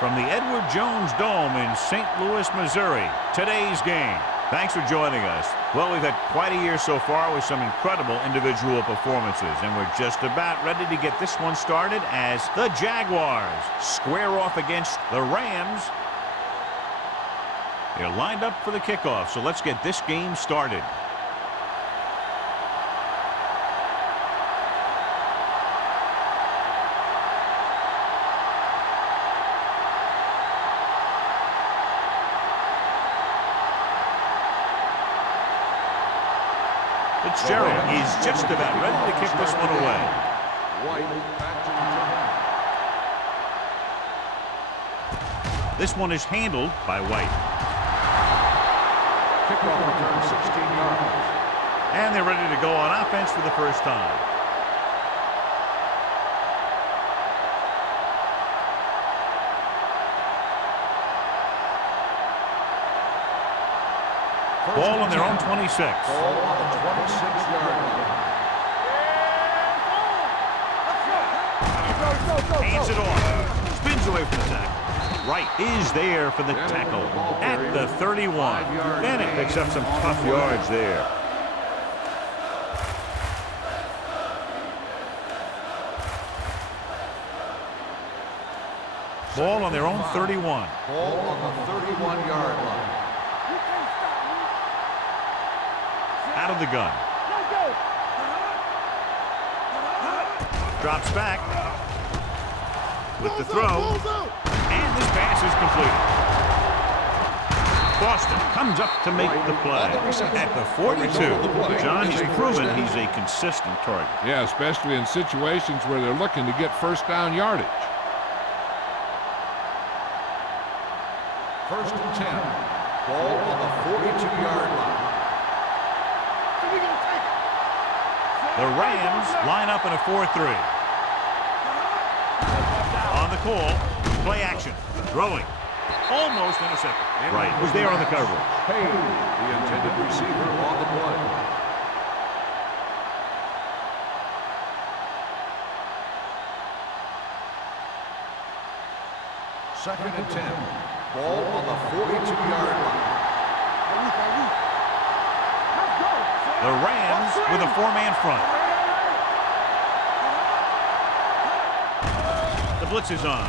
From the Edward Jones Dome in St. Louis, Missouri, today's game. Thanks for joining us. Well, we've had quite a year so far with some incredible individual performances, and we're just about ready to get this one started as the Jaguars square off against the Rams. They're lined up for the kickoff, so let's get this game started. Fitzgerald is just about ready to kick this one away. This one is handled by White. Kickoff return 16 yards. And they're ready to go on offense for the first time. Ball on their own 26. Ball on the 26-yard line. Hands it off. Spins away from the tackle. Wright is there for the tackle at the 31. Bennett picks up some tough yards there. Ball on their own 31. Ball on the 31-yard line. Out of the gun. Drops back with the throw, and this pass is completed. Boston comes up to make the play at the 42. John, he's proven he's a consistent target. Yeah, especially in situations where they're looking to get first down yardage. First and 10. Ball on the 42-yard line. The Rams line up in a 4-3. On the call, play action, throwing, almost intercepted. Right, was there on the coverage. Hey, the intended receiver on the play. Second and 10. Ball on the 42-yard line. The Rams with a four-man front. The blitz is on.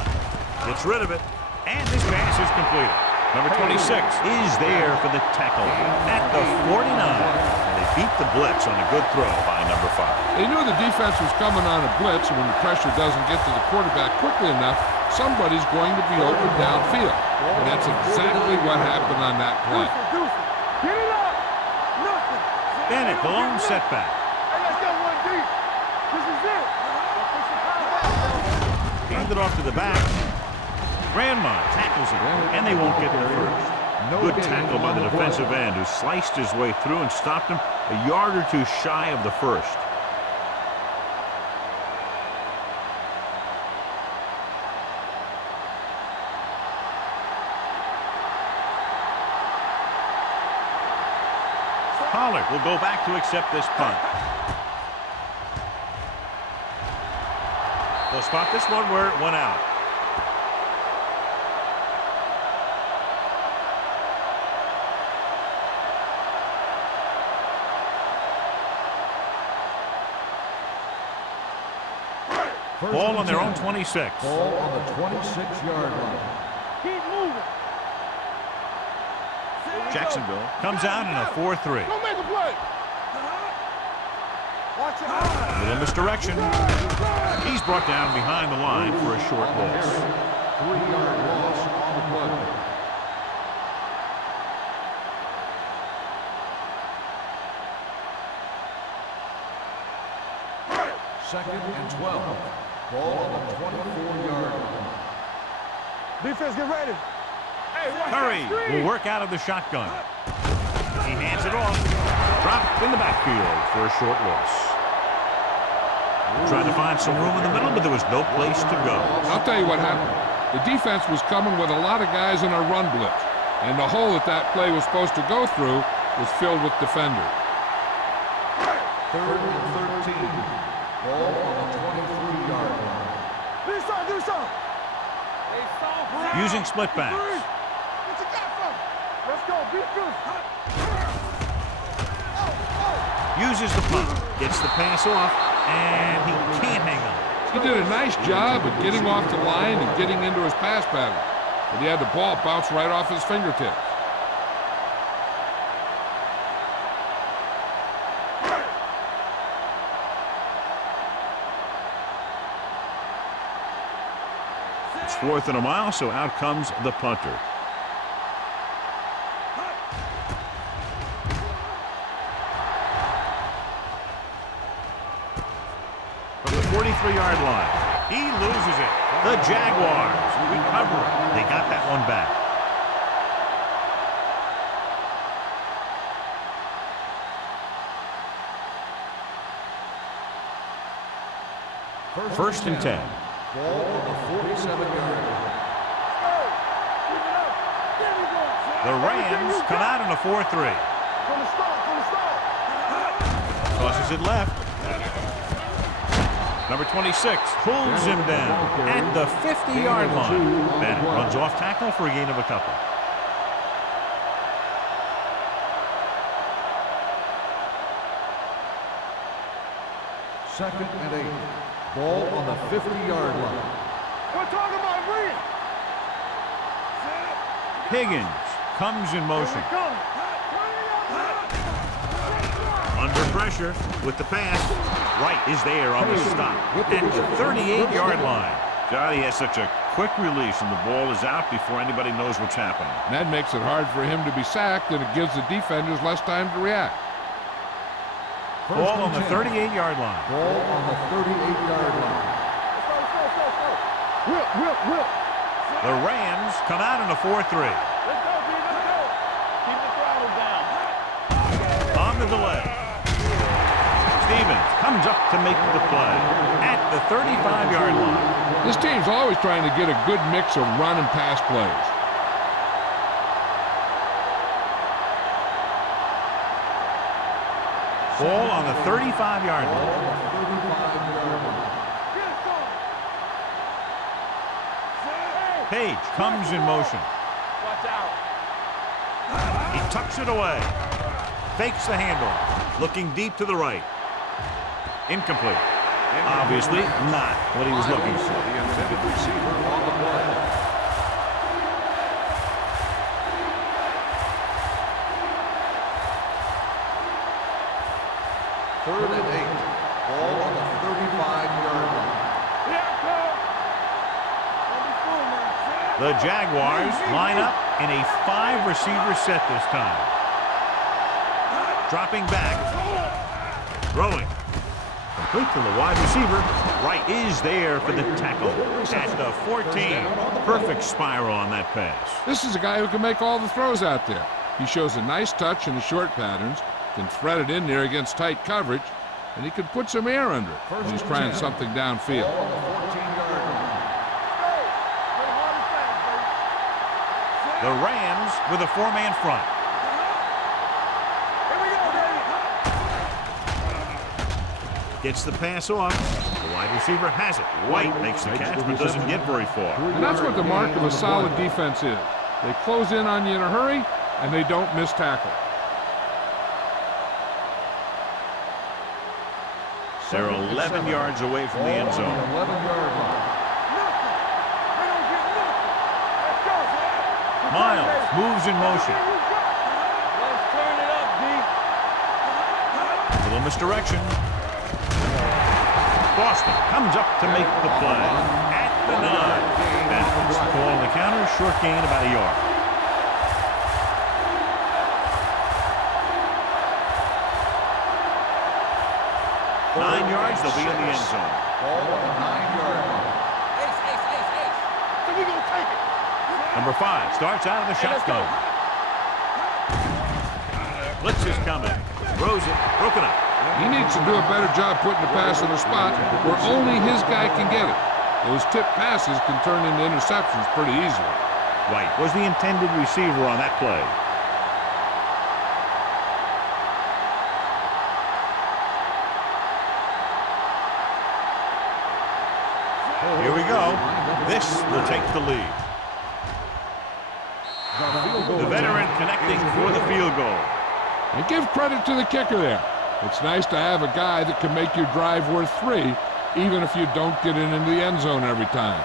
Gets rid of it. And this pass is completed. Number 26 is there for the tackle at the 49. And they beat the blitz on a good throw by number 5. They knew the defense was coming on a blitz, and when the pressure doesn't get to the quarterback quickly enough, somebody's going to be open downfield. And that's exactly what happened on that play. Bennett, the lone setback. Handed off to the back. Grandma tackles it, and they won't get there first. Good tackle by the defensive end, who sliced his way through and stopped him a yard or two shy of the first. Pollard will go back to accept this punt. They'll spot this one where it went out. Ball on their own 26. Ball on the 26-yard line. Keep moving. Jacksonville comes out in a 4-3. Don't make a play. Watch it. A little misdirection. He's brought down behind the line for a short loss. 3-yard loss on the play. Second and 12. Ball on the 24-yard line. Defense, get ready. Curry will work out of the shotgun. He hands it off. Dropped in the backfield for a short loss. Tried to find some room in the middle, but there was no place to go. I'll tell you what happened. The defense was coming with a lot of guys in a run blitz, and the hole that play was supposed to go through was filled with defenders. Third and 13. Ball on the 23-yard line. Do something. Using split backs. What you got for me? Let's go. Be good. Uses the punt. Gets the pass off, and he can't hang on. He did a nice job of getting off the line and getting into his pass pattern, but he had the ball bounce right off his fingertips. It's 4th and a mile, so out comes the punter. From the 43-yard line, he loses it. The Jaguars recover it. They got that one back. First and 10. Ball on the 47-yard line. The Rams come out in a 4-3. From the start. Tosses it left. Number 26 pulls him down at the 50-yard line. Bennett runs off tackle for a gain of a couple. Second and 8. Ball on the 50-yard line. We're talking about Reed. Higgins comes in motion. Come. Under pressure with the pass. Wright is there on the stop at the 38-yard line. God, he has such a quick release, and the ball is out before anybody knows what's happening. And that makes it hard for him to be sacked, and it gives the defenders less time to react. Ball on the 38-yard line. Ball on the 38-yard line. Whip. The Rams come out in a 4-3. Let's go, B. Let's go. Keep the throttle down. On to the left. Stevens comes up to make the play at the 35-yard line. This team's always trying to get a good mix of run and pass plays. Ball on the 35-yard line. Page comes in motion. Watch out. He tucks it away. Fakes the handle. Looking deep to the right. Incomplete. Obviously not what he was looking for. The intended receiver on the play. Third and 8. Ball on the 35-yard line. The Jaguars line up in a 5-receiver set this time. Dropping back. Throwing. Complete to the wide receiver. Wright is there for the tackle at the 14. Perfect spiral on that pass. This is a guy who can make all the throws out there. He shows a nice touch in the short patterns, can thread it in there against tight coverage, and he can put some air under it when he's trying something downfield. Ball on the 14-yard line. The Rams with a 4-man front. Gets the pass off. The wide receiver has it. White makes the catch but doesn't get very far. And that's what the mark of a solid defense is. They close in on you in a hurry, and they don't miss tackle. They're 11 yards away from the end zone. 11-yard line. Miles moves in motion. Let's turn it up, D. Little misdirection. Boston comes up to make the play at the 9. Bennett's ball on the counter, short gain about a yard. Nine yards, they'll be in the end zone. Ball on the 9-yard line. So we gonna take it. Number 5 starts out of the shotgun. Blitz is coming. Throws it, broken up. He needs to do a better job putting the pass in a spot where only his guy can get it. Those tip passes can turn into interceptions pretty easily. White was the intended receiver on that play. Here we go. This will take the lead. The veteran connecting for the field goal. And give credit to the kicker there. It's nice to have a guy that can make your drive worth 3, even if you don't get it into the end zone every time.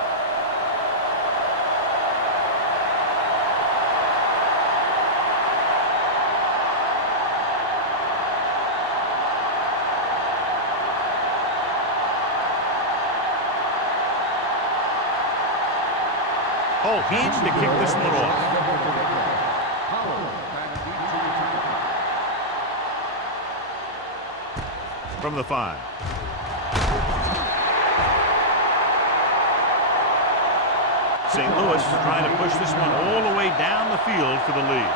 Oh, hands to kick this one off. From the 5. St. Louis trying to push this one all the way down the field for the lead.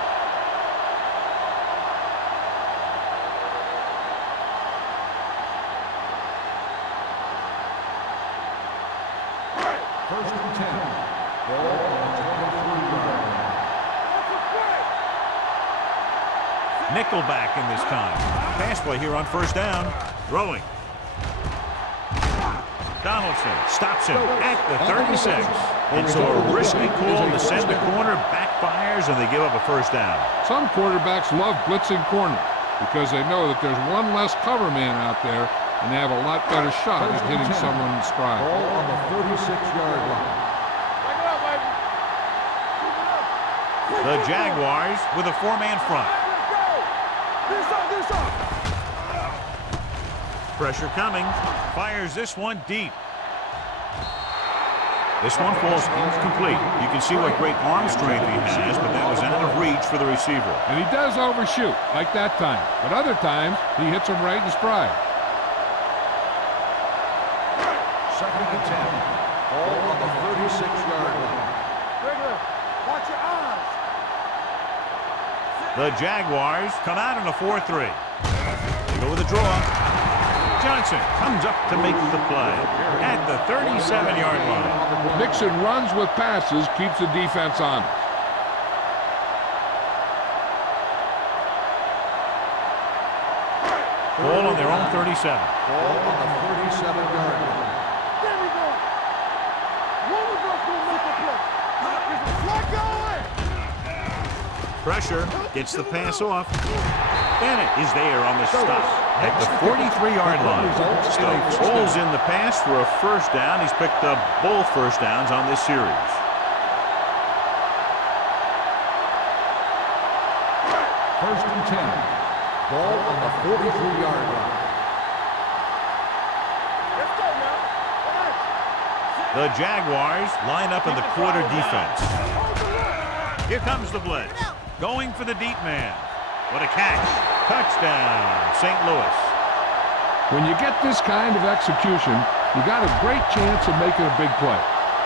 First and 10. Ball on the 23-yard line. Nickelback in this time. Pass play here on first down. Throwing. Donaldson stops him at the 36. It's a risky call to send the corner, backfires, and they give up a first down. Some quarterbacks love blitzing corners because they know that there's one less cover man out there and they have a lot better shot at hitting someone in stride. Ball on the 36-yard line. The Jaguars with a 4-man front. Pressure coming. Fires this one deep. This one falls incomplete. You can see what great arm strength he has, but that was out of reach for the receiver. And he does overshoot, like that time. But other times, he hits him right in stride. Second and 10. Ball on the 36-yard line. Watch your eyes. The Jaguars come out in a 4-3. They go with a draw. Johnson comes up to make the play at the 37-yard line. Mixing runs with passes keeps the defense honest. Ball on their own 37. Ball on the 37-yard line. There we go. One of us will make a play. Is the flag going? Pressure gets the pass off. Bennett is there on the stop at the 43-yard line. Stokes pulls in the pass for a first down. He's picked up both first downs on this series. First and 10. Ball on the 43-yard line. Let's go now. The Jaguars line up in the quarter defense. Here comes the blitz. Going for the deep man. What a catch. Touchdown, St. Louis. When you get this kind of execution, you got a great chance of making a big play.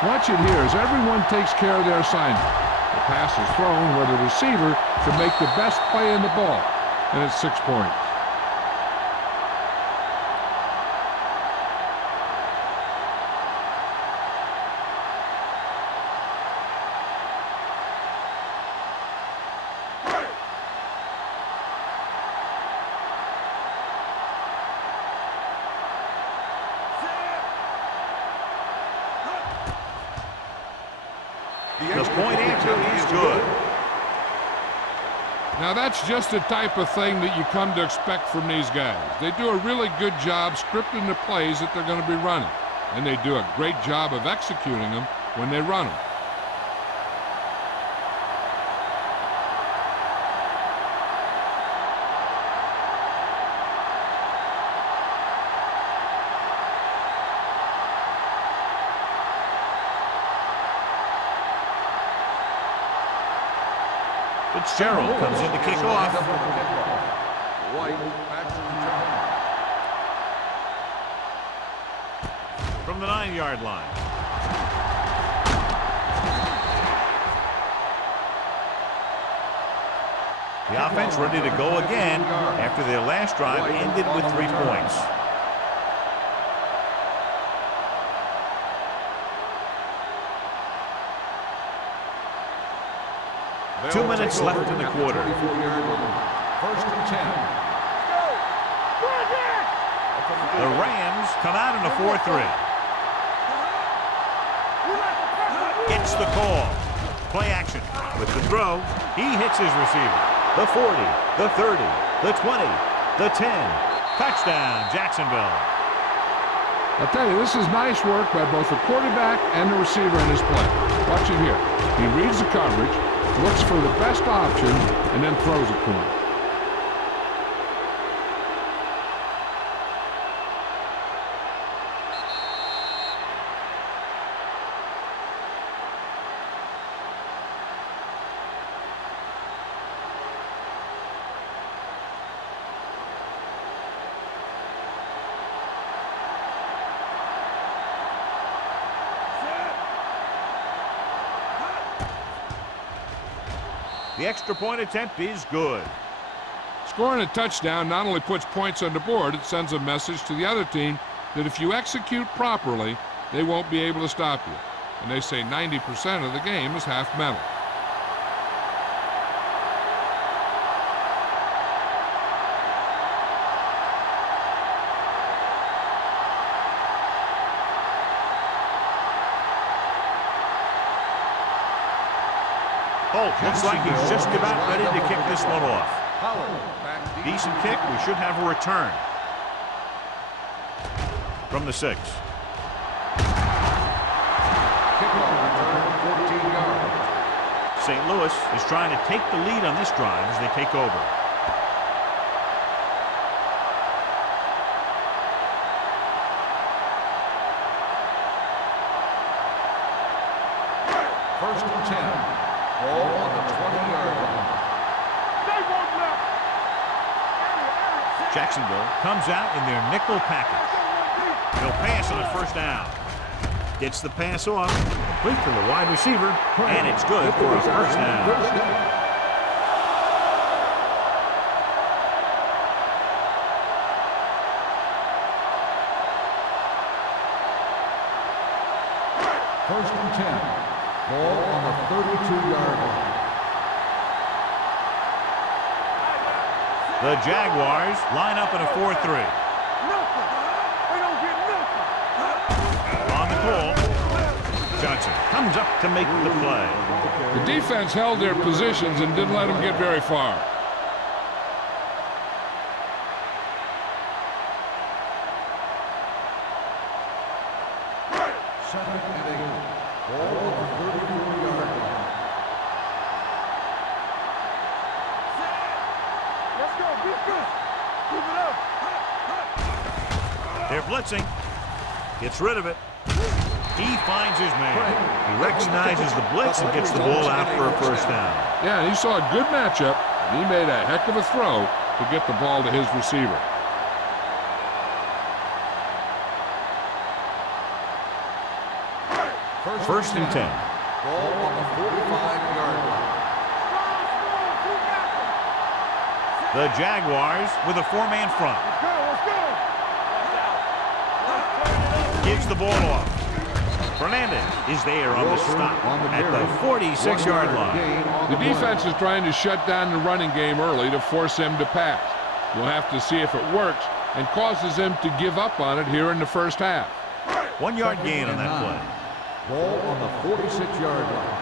Watch it here as everyone takes care of their assignment. The pass is thrown where the receiver can make the best play in the ball, and it's 6 points. The point after is good. Now that's just the type of thing that you come to expect from these guys. They do a really good job scripting the plays that they're going to be running, and they do a great job of executing them when they run them. Fitzgerald comes in to kick off. White back to return. From the 9-yard line. The offense ready to go again after their last drive ended with 3 points. Two minutes left in the quarter. First and 10. The Rams come out in a 4-3. Gets the call. Play action. With the throw, he hits his receiver. The 40, the 30, the 20, the 10. Touchdown, Jacksonville. I'll tell you, this is nice work by both the quarterback and the receiver in his play. Watch it here. He reads the coverage, looks for the best option, and then throws it to him. The extra point attempt is good. Scoring a touchdown not only puts points on the board, it sends a message to the other team that if you execute properly, they won't be able to stop you. And they say 90% of the game is half mental. Holt looks like he's just about ready to kick this one off. Decent kick. We should have a return from the 6. Kickoff return, 14 yards. St. Louis is trying to take the lead on this drive as they take over. First and 10. Ball on the 20-yard line. Jacksonville comes out in their nickel package. They'll pass on a first down. Gets the pass off, complete to the wide receiver, and it's good for a first down. First and 10. Ball on the 32-yard line. The Jaguars line up in a 4-3. On the call, Johnson comes up to make the play. The defense held their positions and didn't let them get very far. Second and 8. Ball on the 34-yard line. Let's go, defense. Keep it up. They're blitzing. Gets rid of it. He finds his man. He recognizes the blitz and gets the ball out for a first down. Yeah, and he saw a good matchup, and he made a heck of a throw to get the ball to his receiver. First and 10. Ball on the 45-yard line. The Jaguars with a 4-man front. Gives the ball off. Fernandez is there on the stop at the 46-yard line. The defense is trying to shut down the running game early to force him to pass. We'll have to see if it works and causes him to give up on it here in the first half. 1-yard gain on that play. Ball on the 46-yard line.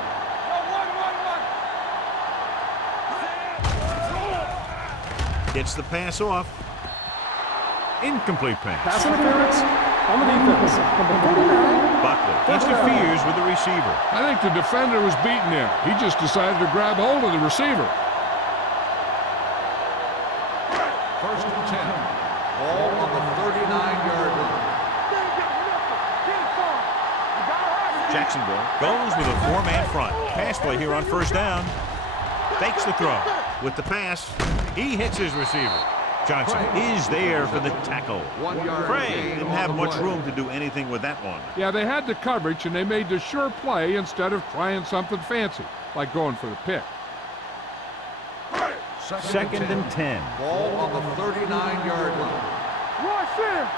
Gets the pass off. Incomplete pass. Pass interference on the defense. Number 49. Buckley interferes with the receiver. I think the defender was beaten there. He just decided to grab hold of the receiver. First and 10. Ball on the 39-yard line. Jacksonville goes with a 4-man front. Pass play here on first down. Fakes the throw. With the pass, he hits his receiver. Johnson is there for the tackle. 1 yard Craig gain didn't on have the much play. room to do anything with that one. Yeah, they had the coverage, and they made the sure play instead of trying something fancy, like going for the pick. Second and 10. Ball on the 39-yard line. Rush in.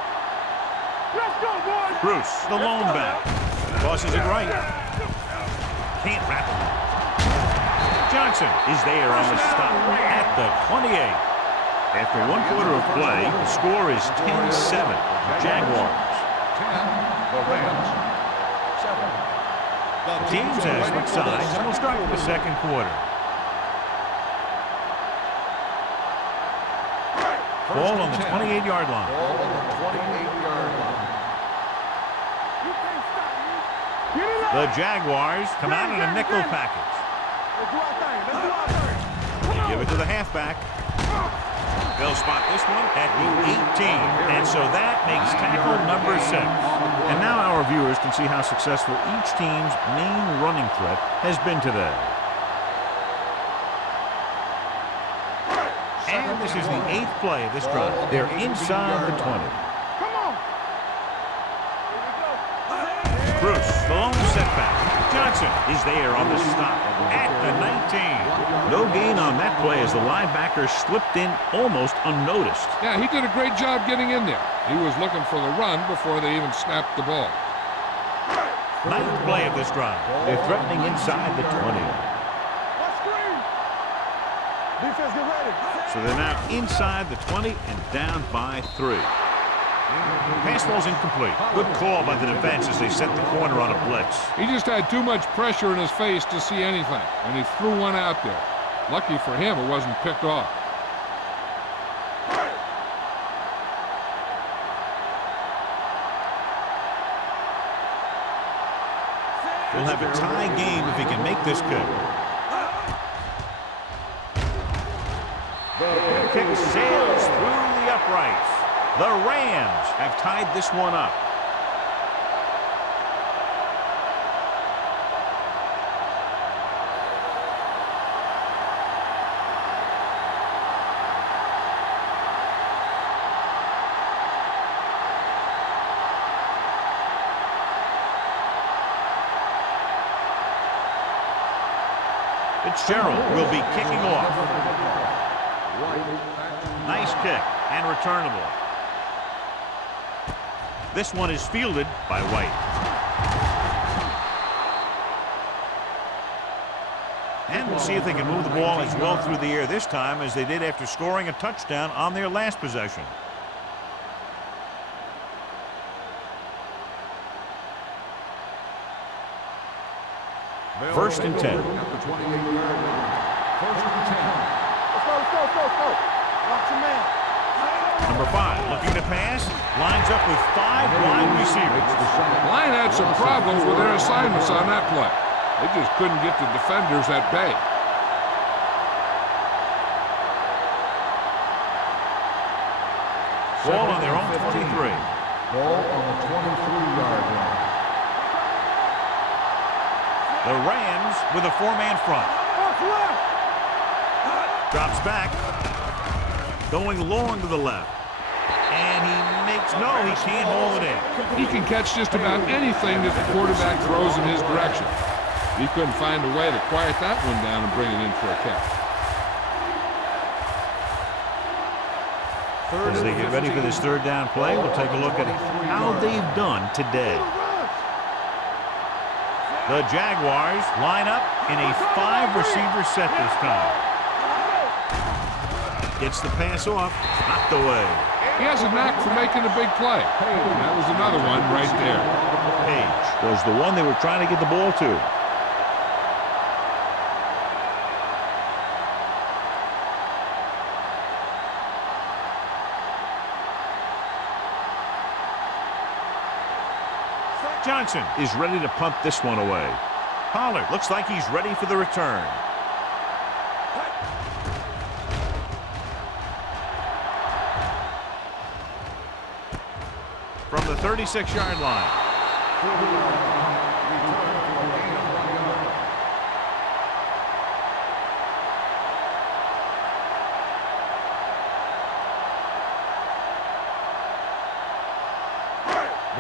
Let's go, boys. Bruce, the lone back. Tosses it right. Can't wrap him. Johnson is there on the stop at the 28. After 1 quarter of play, the score is 10-7. Jaguars. 10, the Rams. 7, The teams have switched sides, and we'll start with the second quarter. Ball on the 28-yard line. Ball on the 28-yard line. You can't stop me. Get it up. The Jaguars come out in a nickel package. Let's do our thing. Let's do our thing. Come on. Give it to the halfback. They'll spot this one at the 18. And so that makes tackle number 6. And now our viewers can see how successful each team's main running threat has been today. And this is the 8th play of this drive. They're inside the 20. Come on. Bruce, the lone setback. Johnson is there on the stop at the 19. No gain on that play as the linebacker slipped in almost unnoticed. Yeah, he did a great job getting in there. He was looking for the run before they even snapped the ball. 9th play of this drive. They're threatening inside the 20. Let's screen. Defense, get ready. So they're now inside the 20 and down by 3. Pass ball's incomplete. Good call by the defense as they set the corner on a blitz. He just had too much pressure in his face to see anything, and he threw one out there. Lucky for him, it wasn't picked off. We'll have a tie game if he can make this kick. The kick sails through the uprights. The Rams have tied this one up. Fitzgerald will be kicking off. Nice kick and returnable. This one is fielded by White. And we'll see if they can move the ball as well through the air this time as they did after scoring a touchdown on their last possession. First and 10. At the 28-yard line. First and 10. Let's go. Watch your man. Number 5 looking to pass. Lines up with 5 wide receivers. The line had some problems with their assignments on that play. They just couldn't get the defenders at bay. Ball on their own 23. Ball on the 23-yard line. The Rams with a 4-man front. What's left? Drops back. Going long to the left. And he makes, no, he can't hold it in. He can catch just about anything that the quarterback throws in his direction. He couldn't find a way to quiet that one down and bring it in for a catch. As they get ready for this third down play, we'll take a look at how they've done today. The Jaguars line up in a 5-receiver set this time. Gets the pass off, knocked away. He has a knack for making a big play. That was another one right there. Page was the one they were trying to get the ball to. Johnson is ready to punt this one away. Pollard looks like he's ready for the return. From the 36-yard line.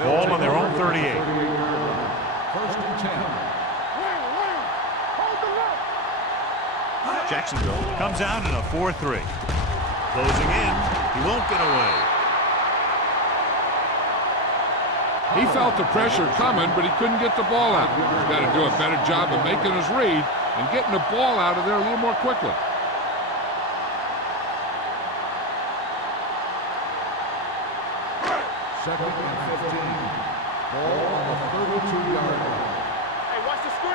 Ball on their own 38. First and 10. Hold the left. Jacksonville comes out in a 4-3. Closing in. He won't get away. He felt the pressure coming, but he couldn't get the ball out. He's got to do a better job of making his read and getting the ball out of there a little more quickly. Second and 15. Ball on the 32-yard line. Hey, watch the score.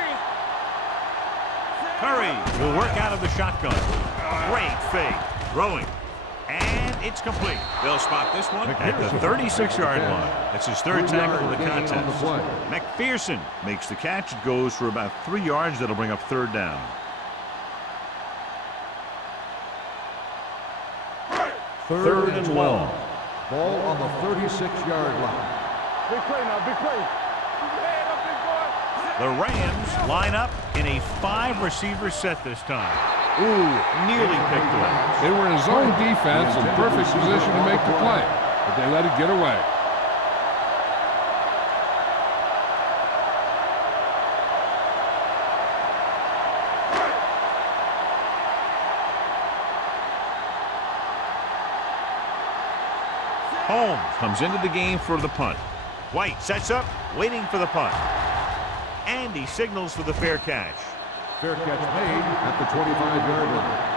will work out of the shotgun. Great fake. Throwing. And it's complete. They'll spot this one at the 36-yard line. That's his third tackle of the contest. McPherson makes the catch. It goes for about 3 yards. That'll bring up third down. Third and 12. Ball on the 36-yard line. Big play now, big play. The Rams line up in a 5-receiver set this time. Ooh, nearly picked away. They were in zone defense in perfect position to make the play, but they let it get away. Holmes comes into the game for the punt. White sets up, waiting for the punt. And he signals for the fair catch. Fair catch made at the 25-yard line.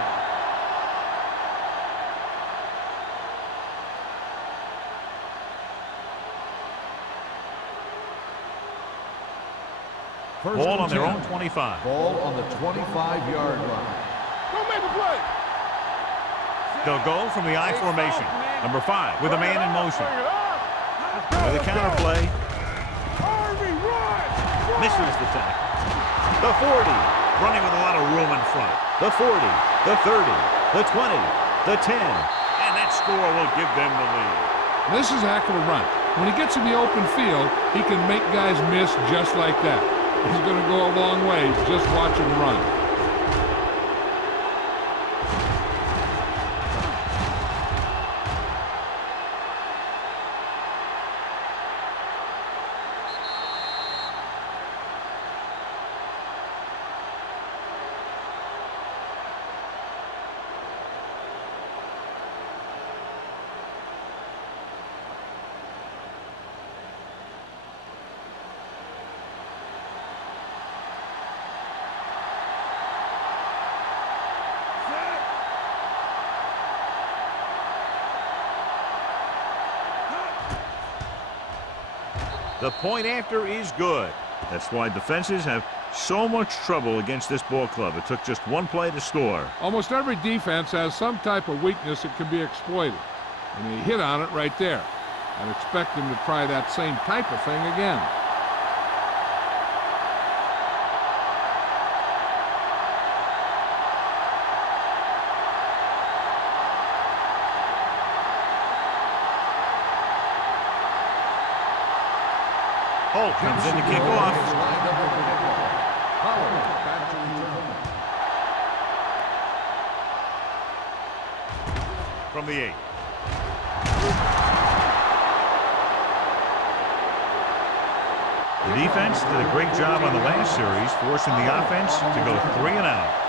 Ball on their own 25. Ball on the 25-yard line. Don't make the play. They'll go from the I formation. Number 5 with a man in motion. With a counter play. Misses the tackle. The 40. Running with a lot of room in front. The 40. The 30. The 20. The 10. And that score will give them the lead. This is a heck of a run. When he gets in the open field, he can make guys miss just like that. He's going to go a long way just watch him run. The point after is good. That's why defenses have so much trouble against this ball club. It took just one play to score. Almost every defense has some type of weakness that can be exploited. And he hit on it right there. I'd expect him to try that same type of thing again. Holt comes in to kick off. From the 8. The defense did a great job on the last series, forcing the offense to go 3 and out.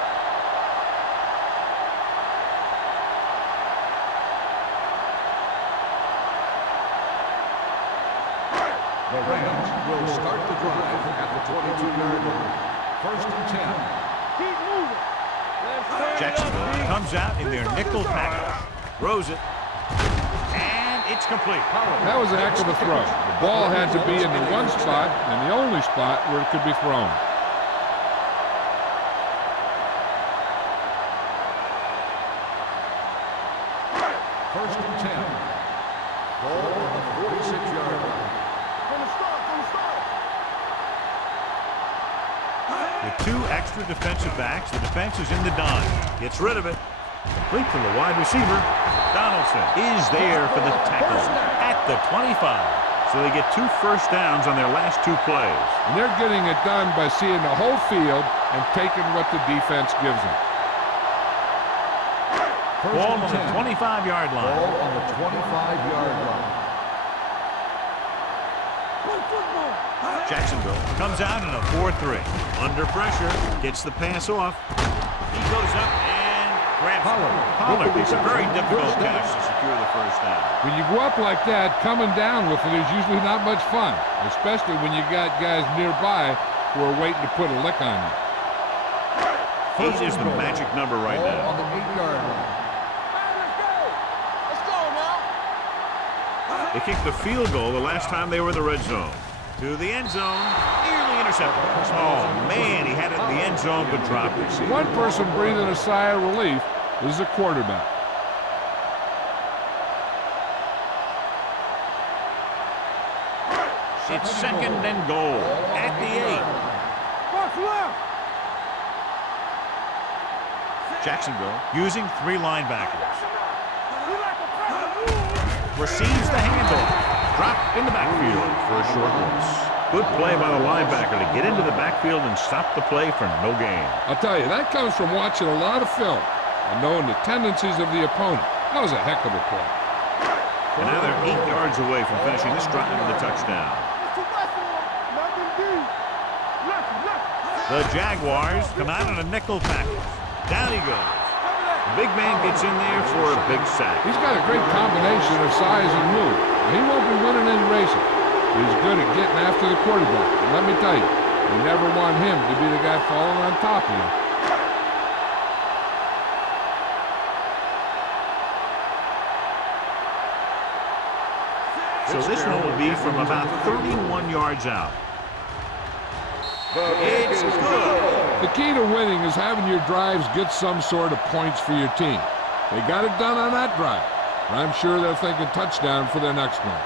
The Rams will start the drive at the 22-yard line. First and 10. Keep moving. Jacksonville comes out in their nickel package. Throws it. And it's complete. That was a heck of a throw. The ball had to be in the one spot and the only spot where it could be thrown. First and 10. Ball on the 46-yard line. From the start, from the start. With 2 extra defensive backs, the defense is in the dime. Gets rid of it. Complete to the wide receiver. Donaldson is there for the tackle at the 25. So they get 2 first downs on their last 2 plays. And they're getting it done by seeing the whole field and taking what the defense gives them. Ball on the 25-yard line. Ball on the 25-yard line. Jacksonville comes out in a 4-3. Under pressure, gets the pass off. He goes up and grabs Pollard. It's a very difficult catch to secure the first down. When you go up like that, coming down with it is usually not much fun, especially when you got guys nearby who are waiting to put a lick on you. 8 is the magic number right Ball now. on the 8-yard line. Let's go now. They kicked the field goal the last time they were in the red zone. To the end zone, nearly intercepted. Oh, man, he had it in the end zone, but dropped it. One person breathing a sigh of relief is the quarterback. It's second and goal at the 8. Box left. Jacksonville using 3 linebackers. Receives the handoff. Dropped in the backfield for a short loss. Good play by the linebacker to get into the backfield and stop the play for no gain. I'll tell you, that comes from watching a lot of film and knowing the tendencies of the opponent. That was a heck of a play. And now they're 8 yards away from finishing this drive with a touchdown. The Jaguars come out in a nickel package. Down he goes. The big man gets in there for a big sack. He's got a great combination of size and move. He won't be winning any races. He's good at getting after the quarterback. And let me tell you, you never want him to be the guy falling on top of you. So this one will be from about 31 yards out. It's good. The key to winning is having your drives get some sort of points for your team. They got it done on that drive. And I'm sure they're thinking touchdown for their next one.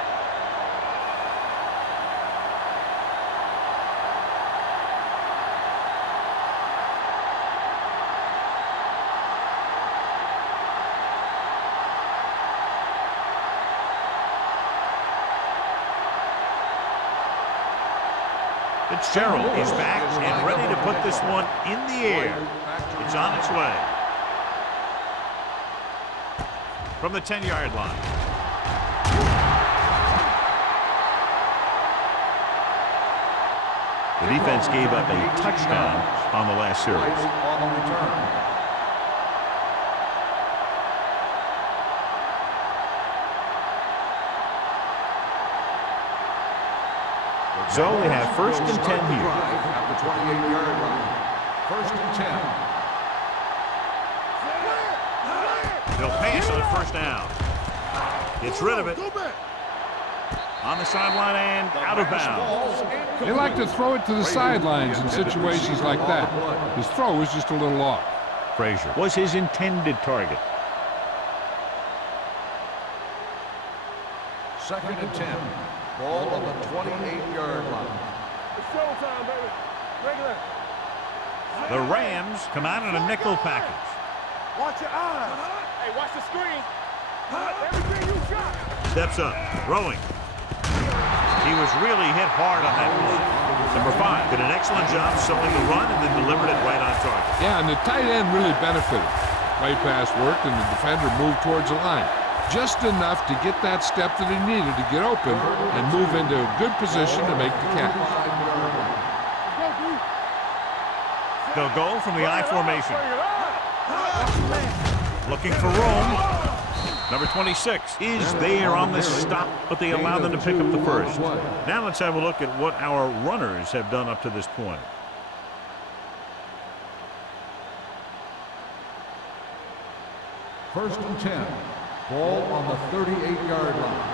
Fitzgerald is back and ready to put this one in the air. It's on its way. From the 10-yard line. The defense gave up a touchdown on the last series. On the return. So they have first and 10 here. At the 28-yard line. First and 10. They'll pass on first down. Gets rid of it. On the sideline and out of bounds. They like to throw it to the sidelines in situations like that. His throw was just a little off. Frazier was his intended target. Second and 10. Ball on the 28-yard line. It's showtime, baby. Regular. The Rams come out in a nickel package. Watch your eyes. Hey, watch the screen. Everything you got. Steps up, throwing. He was really hit hard on that one. Number 5 did an excellent job selling the run and then delivered it right on target. Yeah, and the tight end really benefited. Right pass worked and the defender moved towards the line. Just enough to get that step that he needed to get open and move into a good position to make the catch. They'll go from the I formation. Looking for room. Number 26 is there on the stop, but they allow them to pick up the first. Now let's have a look at what our runners have done up to this point. First and 10. Ball on the 38-yard line.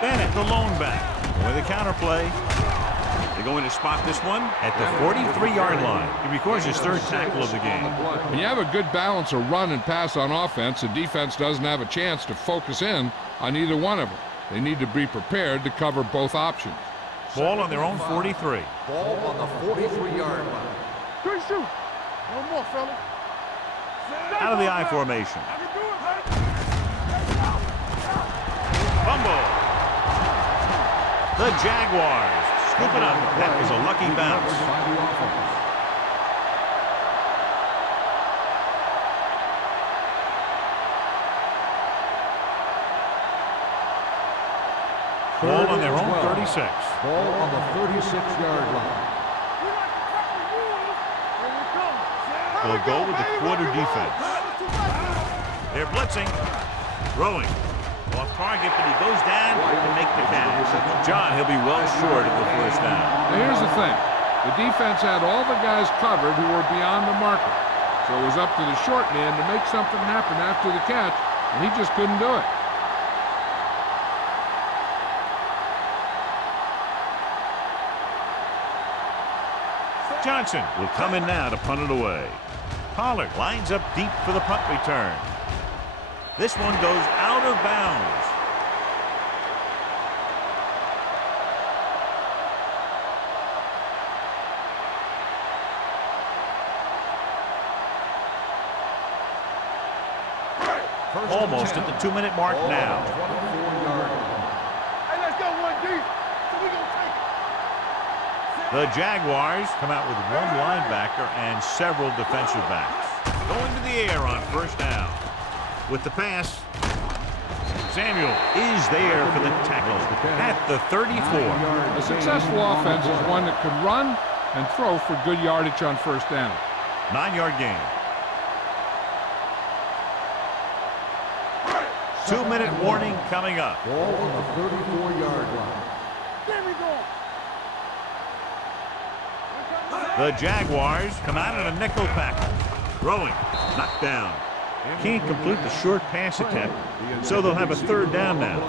Bennett, the lone back. With a counterplay. They're going to spot this one at the 43-yard line. It records his third tackle of the game. When you have a good balance of run and pass on offense, the defense doesn't have a chance to focus in on either one of them. They need to be prepared to cover both options. Ball on their own 43. Ball on the 43-yard line. Good shoot. One more, fella. Out of the I formation. Fumble. The Jaguars scoop it up. That was a lucky bounce. Ball on their own 36. Ball on the 36-yard line. They'll go with the quarter defense. They're blitzing. Throwing. Off target, but he goes down to make the catch. John, he'll be well short of the first down. Now here's the thing. The defense had all the guys covered who were beyond the marker. So it was up to the short man to make something happen after the catch, and he just couldn't do it. Johnson will come in now to punt it away. Pollard lines up deep for the punt return. This one goes out of bounds. Almost at the 2-minute mark now. Hey, let's go 1D. So we gonna take it. The Jaguars come out with one linebacker and several defensive backs. Going to the air on first down. With the pass, Samuel is there for the tackle at the 34. A successful offense is one that can run and throw for good yardage on first down. 9-yard gain. 2-minute warning coming up. Ball on the 34-yard line. There we go. The Jaguars come out in a nickel package. Throwing, knocked down. Can't complete the short pass attempt, so they'll have a third down now.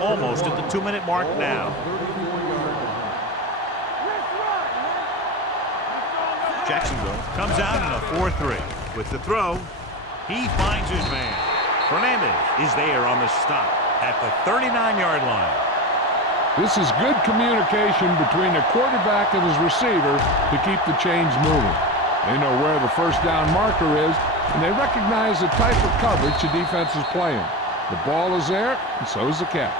Almost at the 2-minute mark now. Jacksonville comes out in a 4-3. With the throw, he finds his man. Fernandez is there on the stop at the 39-yard line. This is good communication between the quarterback and his receiver to keep the chains moving. They know where the first down marker is, and they recognize the type of coverage the defense is playing. The ball is there, and so is the catch.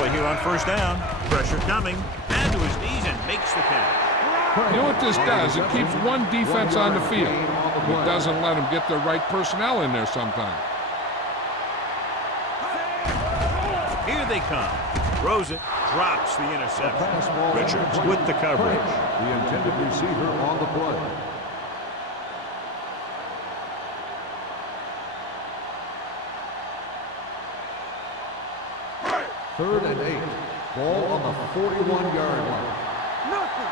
Here on first down. Pressure coming. Down to his knees and makes the catch. You know what this does? It keeps one defense on the field. It doesn't let them get the right personnel in there sometimes. Here they come. Throws it. Drops the interception. Richards with the coverage. The intended receiver on the play. Third and 8. Ball on the 41-yard line. Nothing.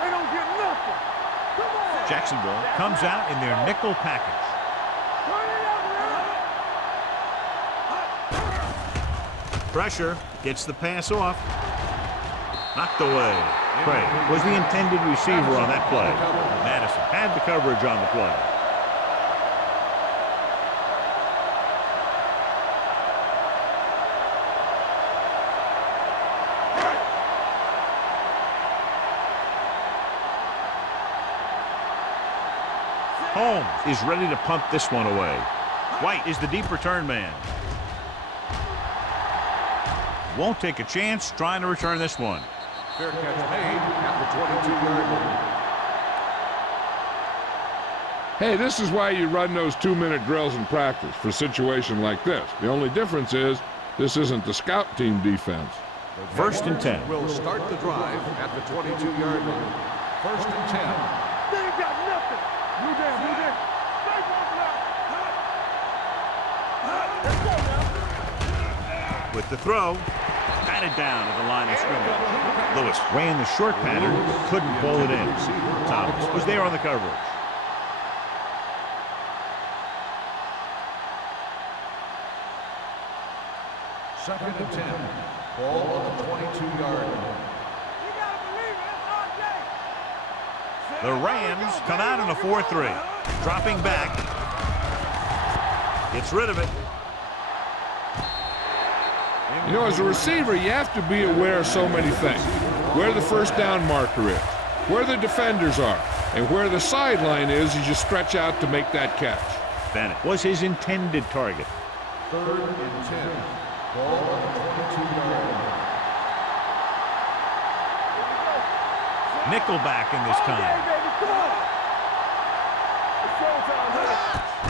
They don't get nothing. Come on. Jacksonville comes out in their nickel package. Pressure gets the pass off. Knocked away. Craig was the intended receiver on that play. Madison had the coverage on the play. Holmes is ready to punt this one away. White is the deep return man. Won't take a chance trying to return this one. Fair catch made at the 22-yard line. Hey, this is why you run those 2-minute drills in practice for a situation like this. The only difference is this isn't the scout team defense. First and 10. Will start the drive at the 22-yard line. First and 10. They ain't got nothing. Move down, move down. Stay one now. Let's go now. With the throw, batted down at the line of scrimmage. Lewis ran the short pattern, but couldn't pull it in. Thomas was there on the coverage. Second and 10. Ball on the 22-yard line. You gotta believe it. That's our day. The Rams come out in a 4-3. Dropping back. Gets rid of it. You know, as a receiver, you have to be aware of so many things. Where the first down marker is, where the defenders are, and where the sideline is as you stretch out to make that catch. Bennett was his intended target. Third and 10. Ball on the 22-yard line. Nickelback in this time. Hey, baby, come on. It's showtime, man.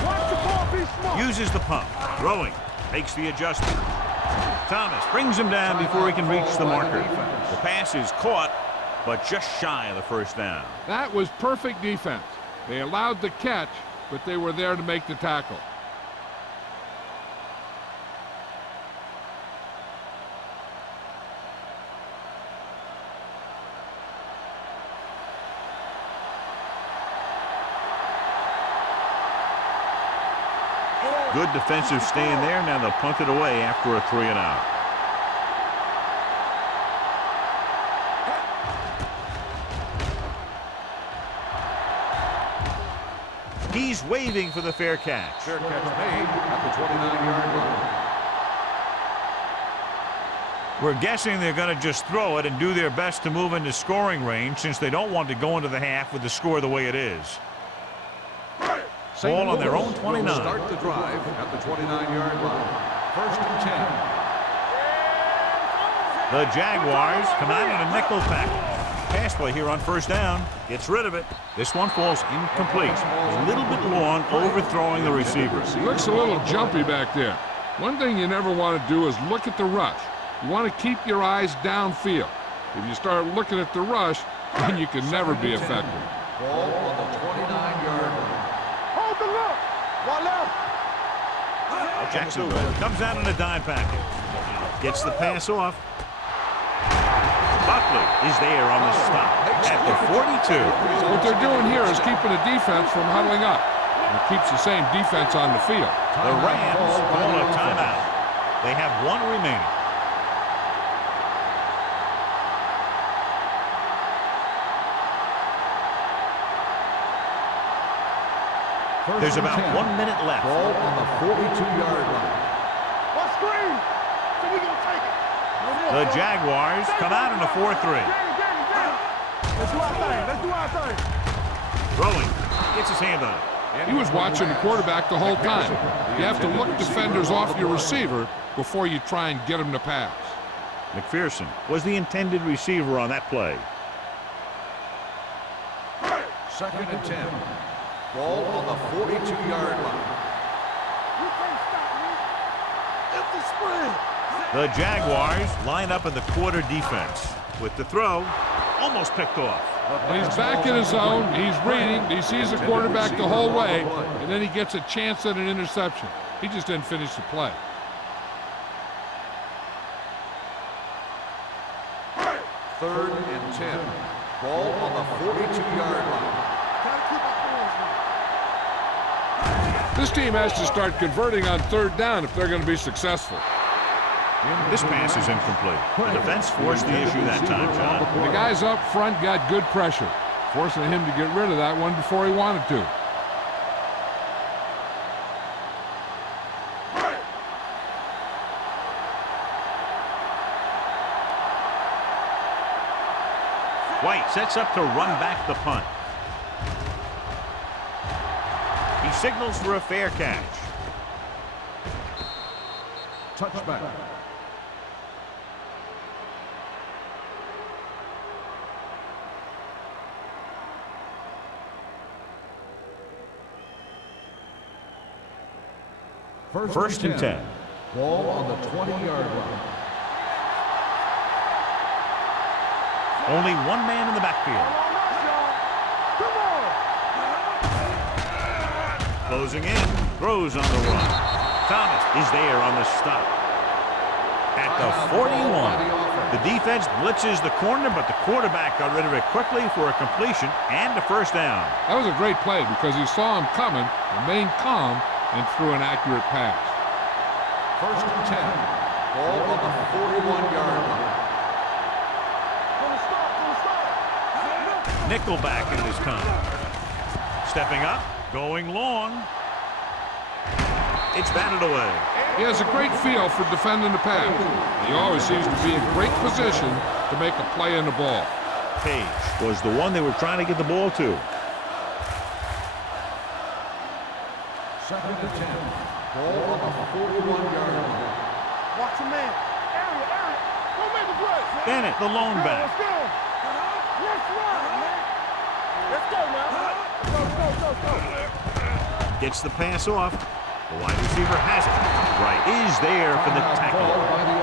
Watch the ball be smart. Uses the pump. Throwing. Makes the adjustment. Thomas brings him down before he can reach the marker. The pass is caught, but just shy of the first down. That was perfect defense. They allowed the catch, but they were there to make the tackle. good defensive stand there. Now they'll punt it away after a 3-and-out. He's waving for the fair catch. Fair catch made at the 29-yard line. We're guessing they're going to just throw it and do their best to move into scoring range since they don't want to go into the half with the score the way it is. Ball on their own 29. Start the drive at the 29-yard line. 1st and 10. The Jaguars come out in a nickel package. Pass play here on 1st down. Gets rid of it. This one falls incomplete. A little bit long, overthrowing the receiver. He looks a little jumpy back there. One thing you never want to do is look at the rush. You want to keep your eyes downfield. If you start looking at the rush, then you can never be effective. Ball on the 29-yard line. Hold the look. One left. Jacksonville comes out in a dime package. Gets the pass off. Buckley is there on the stop at the 42. What they're doing here is keeping the defense from huddling up. It keeps the same defense on the field. The Rams call a timeout. They have one remaining. There's about 1 minute left. Ball on the 42-yard line. One screen. So we gonna take it. The Jaguars come out in a 4-3. Let's do our thing. Let's do our thing. Throwing. Gets his hand on it. He was watching the quarterback the whole time. You have to look defenders off your receiver before you try and get him to pass. McPherson was the intended receiver on that play. 2nd and 10. Ball on the 42-yard line. You can't stop me. Empty spread. The Jaguars line up in the quarter defense. With the throw, almost picked off. He's back in his zone. He's reading. He sees the quarterback the whole way, and then he gets a chance at an interception. He just didn't finish the play. 3rd and 10. Ball on the 42-yard line. Gotta keep our hands now. This team has to start converting on 3rd down if they're going to be successful. This pass is incomplete. The defense forced the issue that time, John. The guys up front got good pressure, forcing him to get rid of that one before he wanted to. White sets up to run back the punt. He signals for a fair catch. Touchback. First and 10. Ball on the 20-yard line. Only one man in the backfield. Come on. Closing in. Throws on the run. Thomas is there on the stop. At the 41. The defense blitzes the corner, but the quarterback got rid of it quickly for a completion and a 1st down. That was a great play because he saw him coming, remained calm, and threw an accurate pass. 1st and 10. Ball on the 41-yard line. Nickelback in this time. Stepping up, going long. It's batted away. He has a great feel for defending the pass. He always seems to be in great position to make a play in the ball. Page was the one they were trying to get the ball to. 2nd and 10. Ball on the 41-yard line. Watch your man. Area. Go make the play. Bennett, the lone back. Let's go. Let's run, man. Let's go, man. Go. Gets the pass off. The wide receiver has it. Right is there for the tackle.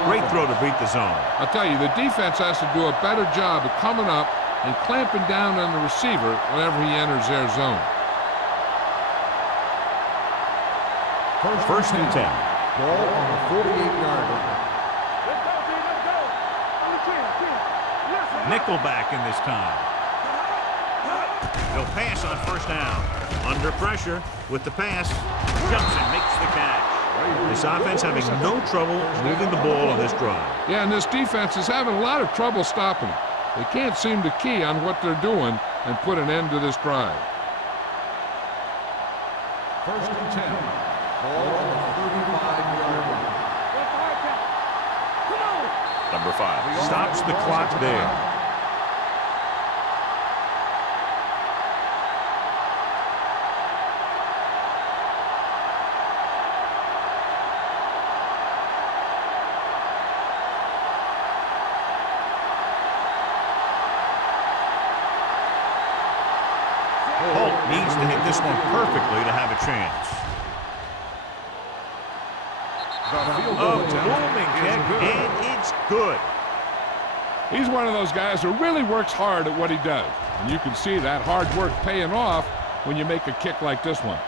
Great throw to beat the zone. I'll tell you, the defense has to do a better job of coming up and clamping down on the receiver whenever he enters their zone. 1st and 10. Ball on the 48-yard line. Let's go, D. Let's go. On the 10. Listen. Nickelback in this time. He'll pass on first down. Under pressure with the pass. Jumps and makes the catch. This offense having no trouble moving the ball on this drive. Yeah, and this defense is having a lot of trouble stopping it. They can't seem to key on what they're doing and put an end to this drive. First and 10. Ball on the 35-yard line. Number 5 stops the clock there. Holt needs to hit this one perfectly to have a chance. Booming kick, and it's good. He's one of those guys who really works hard at what he does. And you can see that hard work paying off when you make a kick like this one.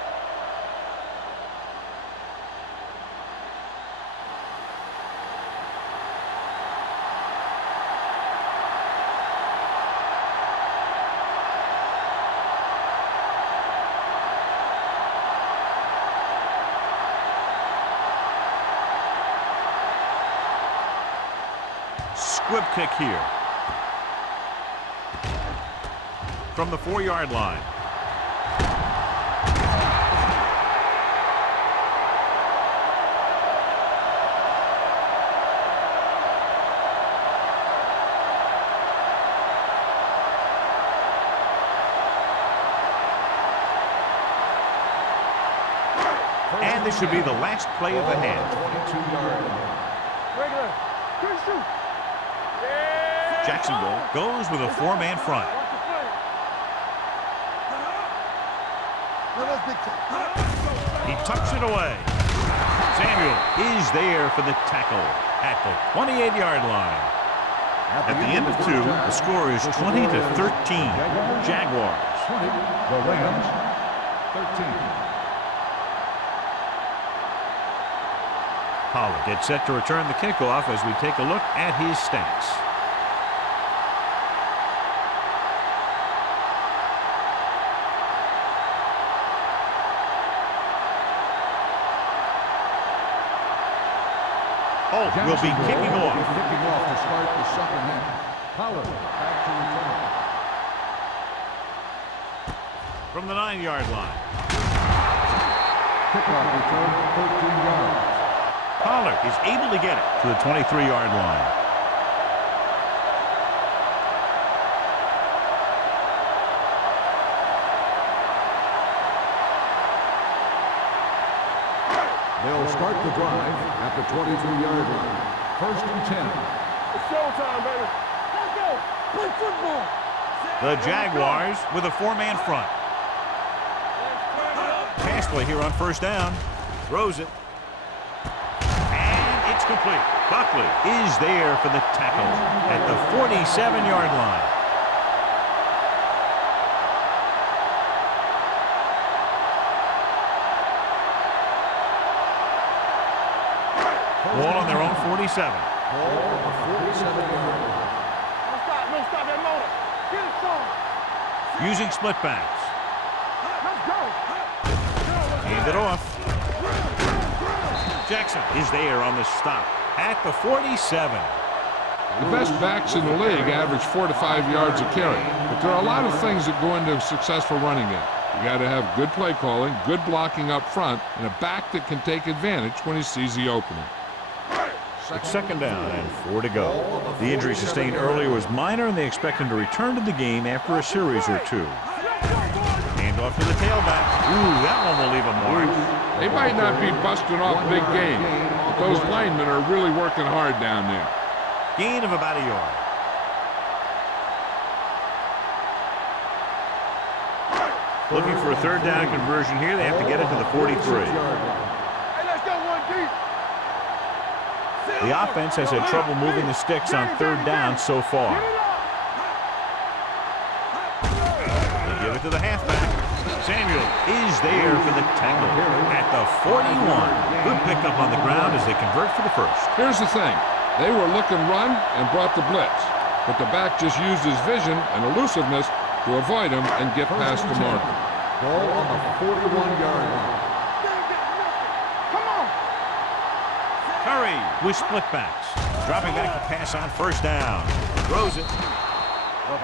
Squib kick here. From the 4-yard line. And this should be the last play of the half. 22-yard line. Regular. Good shoot. Jacksonville goes with a 4-man front. He tucks it away. Samuel is there for the tackle at the 28-yard line. At the end of 2, the score is 20-13. Jaguars. 20, the Rams, 13. Pollard gets set to return the kickoff as we take a look at his stats. Holt will be kicking off. Kicking off to start the second half. Pollard back to return. From the 9-yard line. Kickoff return, 13 yards. Pollard is able to get it to the 23-yard line. They'll start the drive at the 22-yard line. First and 10. It's showtime, baby. Let's go. Play football. The Jaguars with a 4-man front. Pass play here on first down. Throws it. And it's complete. Buckley is there for the tackle at the 47-yard line. Ball on their own 47. Ball on the 47-yard line. No stop that motor. Get it started. Using split backs. Let's go. Hand it off. Jackson is there on the stop at the 47. The best backs in the league average 4 to 5 yards a carry. But there are a lot of things that go into a successful running game. You got to have good play calling, good blocking up front, and a back that can take advantage when he sees the opening. It's second down and 4 to go. The injury sustained earlier was minor, and they expect him to return to the game after a series or 2. Hand off to the tailback. Ooh, that one will leave a mark. They might not be busting off big game, but those linemen are really working hard down there. Gain of about a yard. Looking for a third down conversion here. They have to get it to the 43. Hey, let's go one deep. The offense has had trouble moving the sticks on third down so far. They give it to the halfback. Samuel is there for the tackle at the 41. Good pickup on the ground as they convert for the first. Here's the thing. They were looking run and brought the blitz, but the back just used his vision and elusiveness to avoid him and get past the mark. Ball on the 41-yard line. Come on. Curry with split backs. Dropping back to pass on first down. Throws it.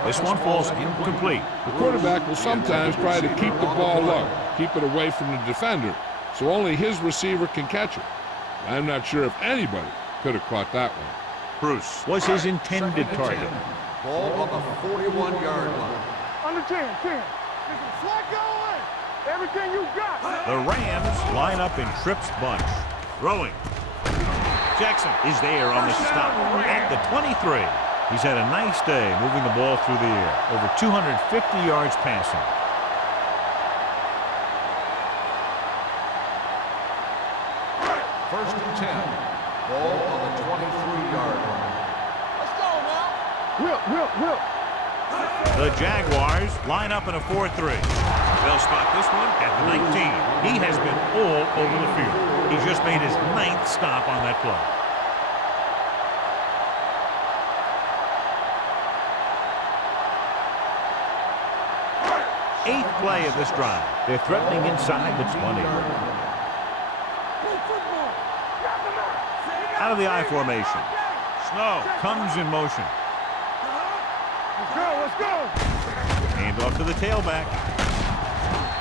This one falls incomplete. The quarterback will sometimes try to keep the ball low, keep it away from the defender, so only his receiver can catch it. I'm not sure if anybody could have caught that one. Bruce was his intended target. Ball on the 41-yard line. Under 10. This is flag going. Everything you got. The Rams line up in Tripp's bunch. Throwing. Jackson is there on the stop at the 23. He's had a nice day moving the ball through the air. Over 250 yards passing. First and 10. Ball on the 23-yard line. Let's go now. Whip. The Jaguars line up in a 4-3. They'll spot this one at the 19. He has been all over the field. He just made his 9th stop on that play. Eighth play of this drive. They're threatening inside the 20. Out of the I formation. Snow comes in motion. Let's go. Hand off to the tailback.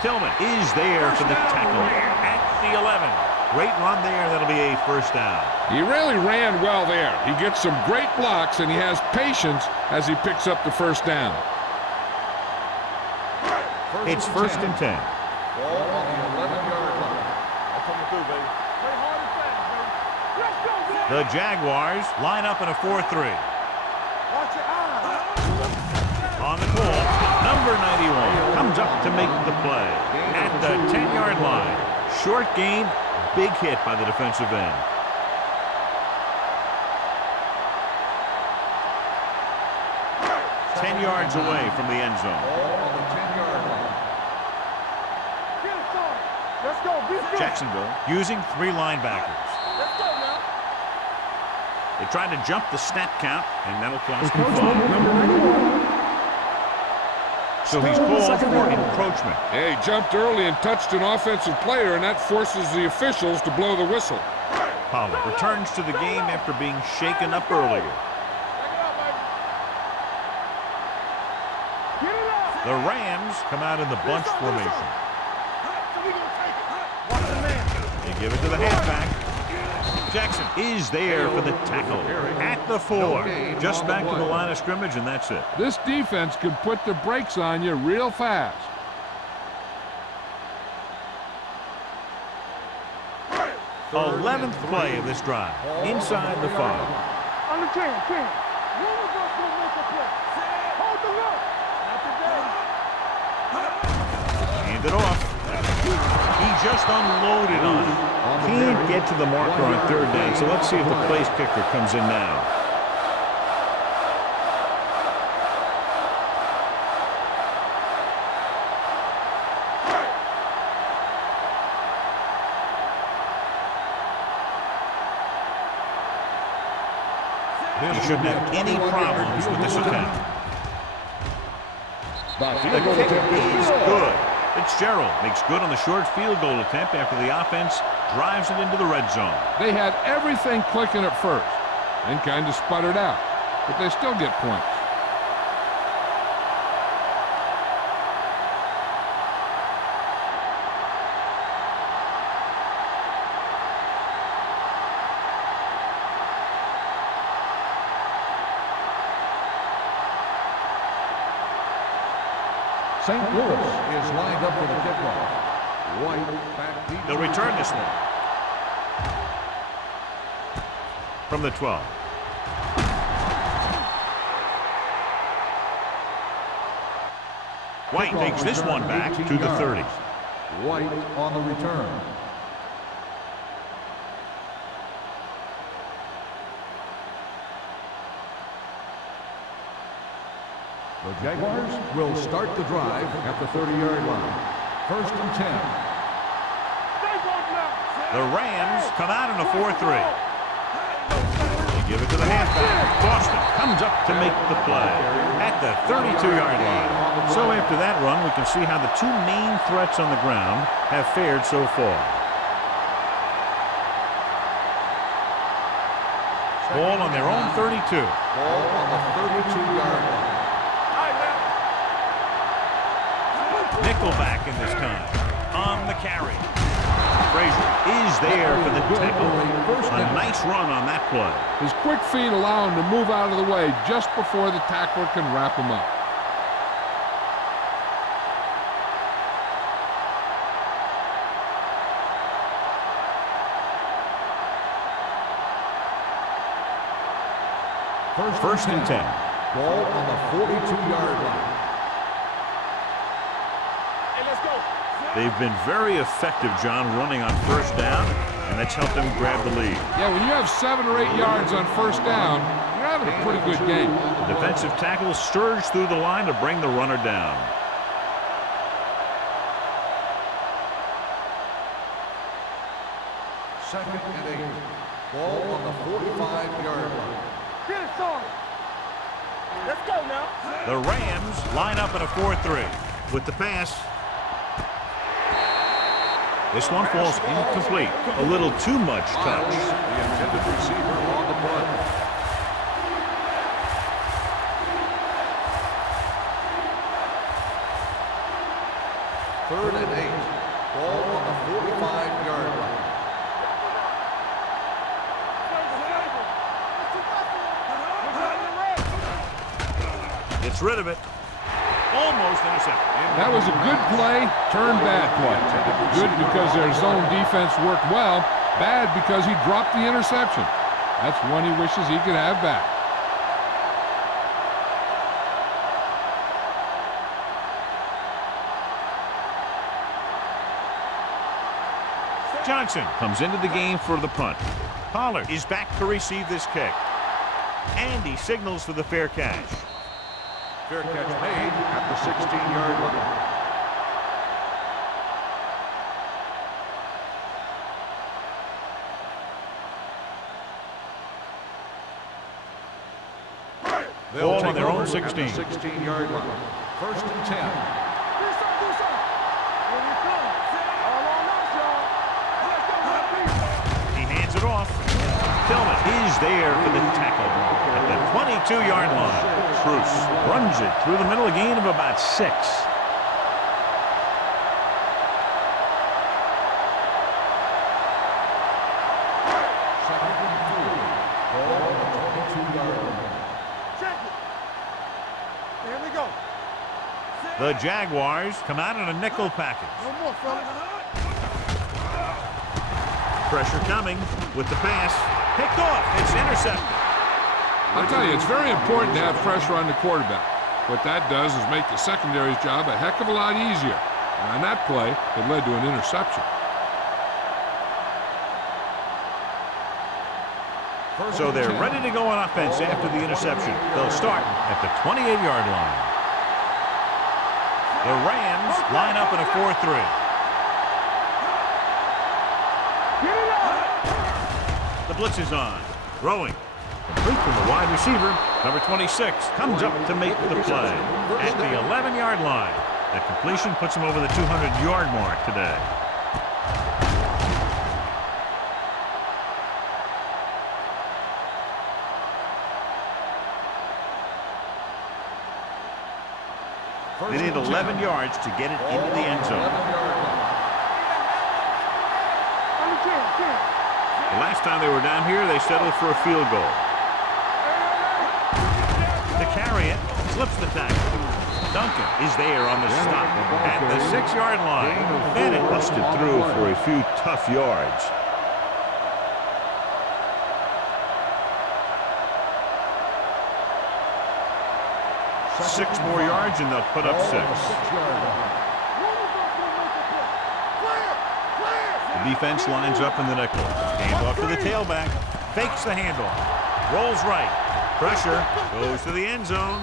Tillman is there for the tackle at the 11. Great run there. That'll be a first down. He really ran well there. He gets some great blocks, and he has patience as he picks up the first down. It's first and 10. Ball on the 11-yard line. I'm coming through, baby. Play hard and fast, baby. Let's go, baby. The Jaguars line up in a 4-3. Watch your eyes. On the call, number 91 comes up to make the play at the 10-yard line. Short gain, big hit by the defensive end. Ten yards away from the end zone. Ball on the 10-yard line. Get it started. Let's go. Be good. Jacksonville using 3 linebackers. Let's go now. They tried to jump the snap count, and that'll cost them Encroachment, fun. number 91. So he's called for encroachment. Hey, he jumped early and touched an offensive player, and that forces the officials to blow the whistle. Pollard returns to the game after being shaken up earlier. Take it out, baby. Get it out. The Rams come out in the bunch formation. We gonna take it. Watch the man. They give it to the halfback. Jackson is there for the tackle at the 4. Just back to the line of scrimmage, and that's it. This defense can put the brakes on you real fast. The 11th play of this drive, inside the 5. Under 10. One of us gonna make a play. Hold the look. Not today. Hand it off. He just unloaded on him. Can't get to the marker on 3rd down, so let's see if the place kicker comes in now. You shouldn't have any problems with this attempt. The kick is good. Fitzgerald makes good on the short field goal attempt after the offense drives it into the red zone. They had everything clicking at first and kind of sputtered out, but they still get points. St. Louis is lined up for the kickoff. White back deep. They'll return this one. From the 12. White takes this one back to the 30. White on the return. The Jaguars will start the drive at the 30-yard line. First and 10. The Rams come out in a 4-3. They Give it to the halfback. Boston comes up to make the play at the 32-yard line. So after that run, we can see how the two main threats on the ground have fared so far. Ball on their own 32. Ball on the 32-yard line. Nickelback in this time. On the carry. Frazier is there for the tackle. A nice run on that play. His quick feet allow him to move out of the way just before the tackler can wrap him up. First and 10. Ball on the 42-yard line. They've been very effective, John, running on first down, and that's helped them grab the lead. Yeah, when you have 7 or 8 yards on first down, you're having a pretty good game. The defensive tackle surged through the line to bring the runner down. Second and 8. Ball on the 45-yard line. Get it, son. Let's go now. The Rams line up in a 4-3 with the pass. This one falls incomplete. A little too much touch. The intended receiver on the play. Third and 8. Ball on the 45-yard line. Gets rid of it. Almost intercepted. That was a good play, turned bad play. Good because their zone defense worked well. Bad because he dropped the interception. That's one he wishes he could have back. Johnson comes into the game for the punt. Pollard is back to receive this kick. And he signals for the fair catch. Fair catch made at the 16-yard line. Ball on their own 16. 16-yard line. First and 10. He hands it off. Tillman is there for the tackle at the 22-yard line. Bruce runs it through the middle, a gain of about 6. Second and 3. Ball on the 22-yard line. Check it. There we go. The Jaguars come out in a nickel package. No more, fellas. Pressure coming with the pass. Picked off. It's intercepted. I'll tell you, it's very important to have pressure on the quarterback. What that does is make the secondary's job a heck of a lot easier. And on that play, it led to an interception. So they're ready to go on offense after the interception. They'll start at the 28-yard line. The Rams line up in a 4-3. The blitz is on. Throwing. Complete from the wide receiver. Number 26 comes up to make the play at the 11-yard line. That completion puts him over the 200-yard mark today. They need 11 yards to get it into the end zone. The last time they were down here, they settled for a field goal. To carry it, slips the tackle. Duncan is there on the stop at the 6-yard line. And it busted through for a few tough yards. Six more yards and they'll put up 6. The defense lines up in the nickel. Hand off to the tailback. Fakes the handoff. Rolls right. Pressure. Goes to the end zone.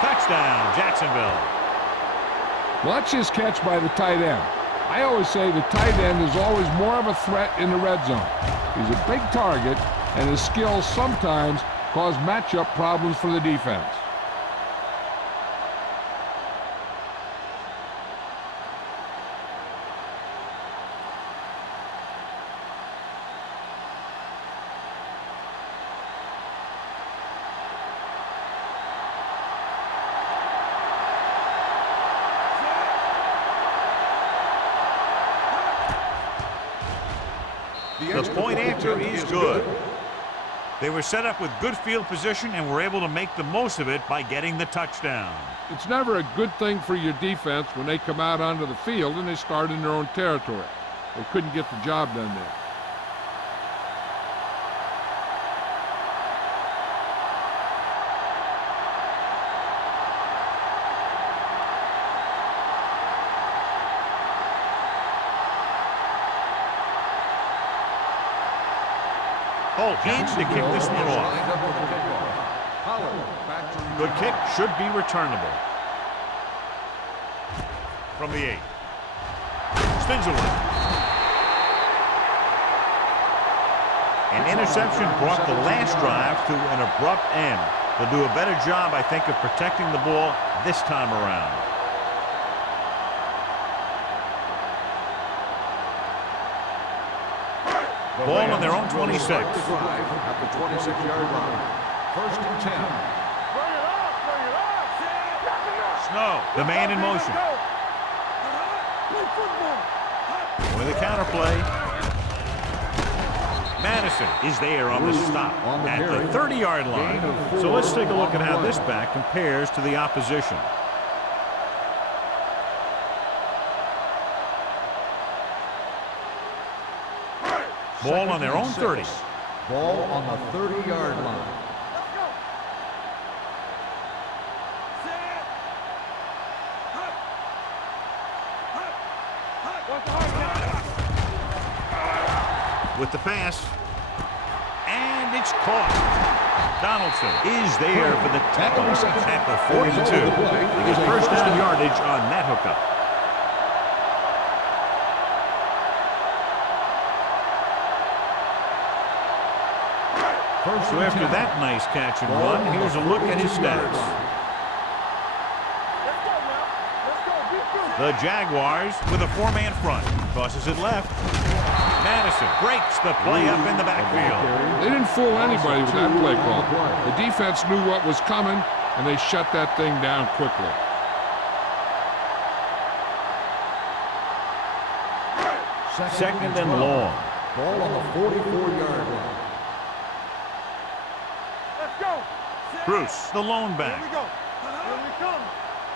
Touchdown, Jacksonville. Watch his catch by the tight end. I always say the tight end is always more of a threat in the red zone. He's a big target, and his skills sometimes cause matchup problems for the defense. The point after is good. They were set up with good field position and were able to make the most of it by getting the touchdown. It's never a good thing for your defense when they come out onto the field and they start in their own territory. They couldn't get the job done there. Holt in to kick this one off. Good kick, should be returnable. From the 8. Spins away. An interception brought the last drive to an abrupt end. They'll do a better job, I think, of protecting the ball this time around. Ball on their own 26. At the 26-yard line. 1st and 10. Snow, the man in motion. With a counterplay. Madison is there on the stop at the 30-yard line. So let's take a look at how this back compares to the opposition. Ball on their own 30. Ball on the 30-yard line. With the pass. And it's caught. Donaldson is there for the tackle at the 42. He gets first down yardage on that hookup. So after that nice catch and run, here's a look at his stats. The Jaguars with a 4-man front. Tosses it left. Madison breaks the play up in the backfield. They didn't fool anybody with that play call. The defense knew what was coming, and they shut that thing down quickly. Second and long. Ball on the 44-yard line. Bruce, the lone back. Here we go. Here we come.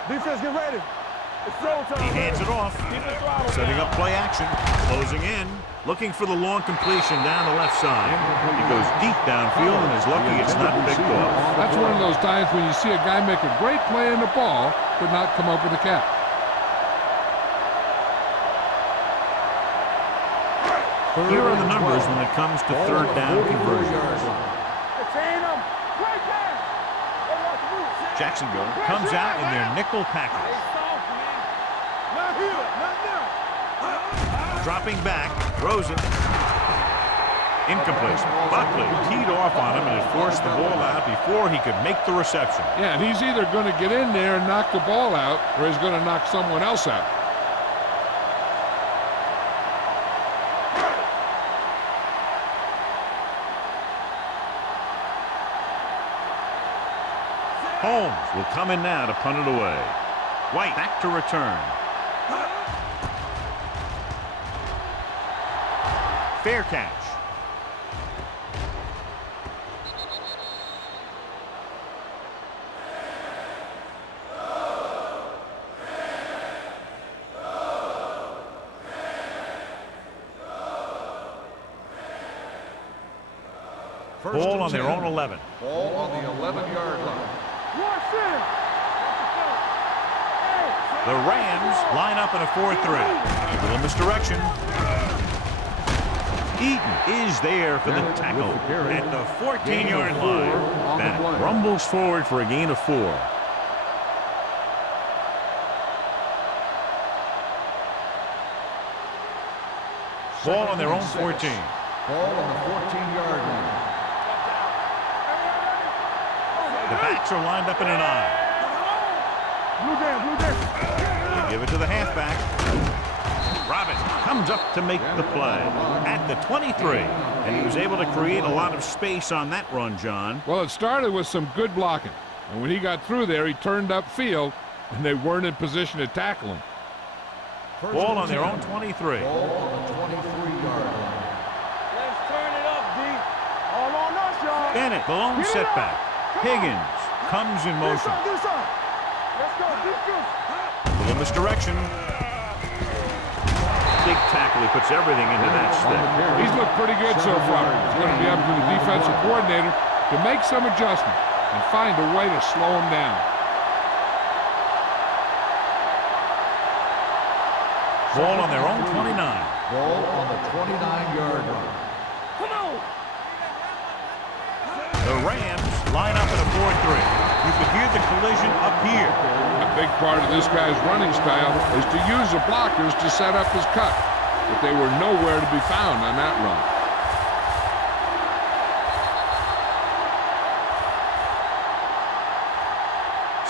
Defense, get ready. It's throw time. He hands it off. Setting up play action. Closing in. Looking for the long completion down the left side. He goes deep downfield and is lucky it's not picked off. That's one of those times when you see a guy make a great play in the ball, but not come up with a catch. Here are the numbers when it comes to third down conversions. Jacksonville comes out in their nickel package. Not here, not now. Dropping back, throws it. Incomplete. Buckley teed off on him and had forced the ball out before he could make the reception. Yeah, and he's either going to get in there and knock the ball out, or he's going to knock someone else out. Holmes will come in now to punt it away. White back to return. Fair catch. Ball on their own 11. Ball on the 11-yard line. The Rams line up in a 4-3. A little misdirection. Eaton is there for the tackle at the 14-yard line. That rumbles forward for a gain of 4. Ball on their own 14. Ball on the 14-yard line. backs are lined up in an eye. Blue down. They give it to the halfback. Robin comes up to make the play at the 23. And he was able to create a lot of space on that run, John. Well, it started with some good blocking. And when he got through there, he turned upfield, and they weren't in position to tackle him. Ball on their own 23. Ball on the 23-yard line. Let's turn it up, D. All on us, y'all. Bennett, the lone Get it setback. up. Come Higgins on. comes in motion. Do something. Let's go, defense. Little misdirection. Big tackle. He puts everything into that step. He's looked pretty good so far. It's going to be up to the defensive coordinator to make some adjustments and find a way to slow him down. Ball on their own 29. Ball on the 29-yard line. Come on. The Rams line up in a 4-3. You could hear the collision up here. A big part of this guy's running style is to use the blockers to set up his cut, but they were nowhere to be found on that run.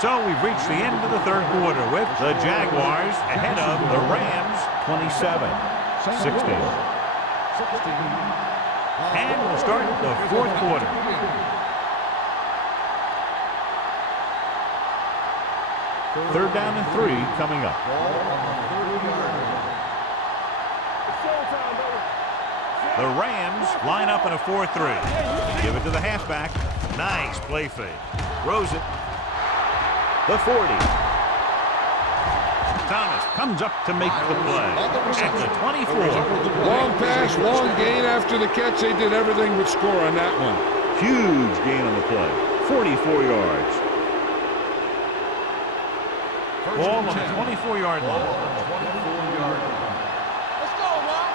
So we've reached the end of the third quarter with the Jaguars ahead of the Rams 27-16. And we'll start the fourth quarter. Third down and 3 coming up. The Rams line up in a 4-3. Give it to the halfback. Nice play fake. Throws it. The 40. Thomas comes up to make the play at the 24. Long pass, long gain after the catch. They did everything but score on that one. Huge gain on the play. 44 yards. Ball on the 24-yard line. Let's go, man.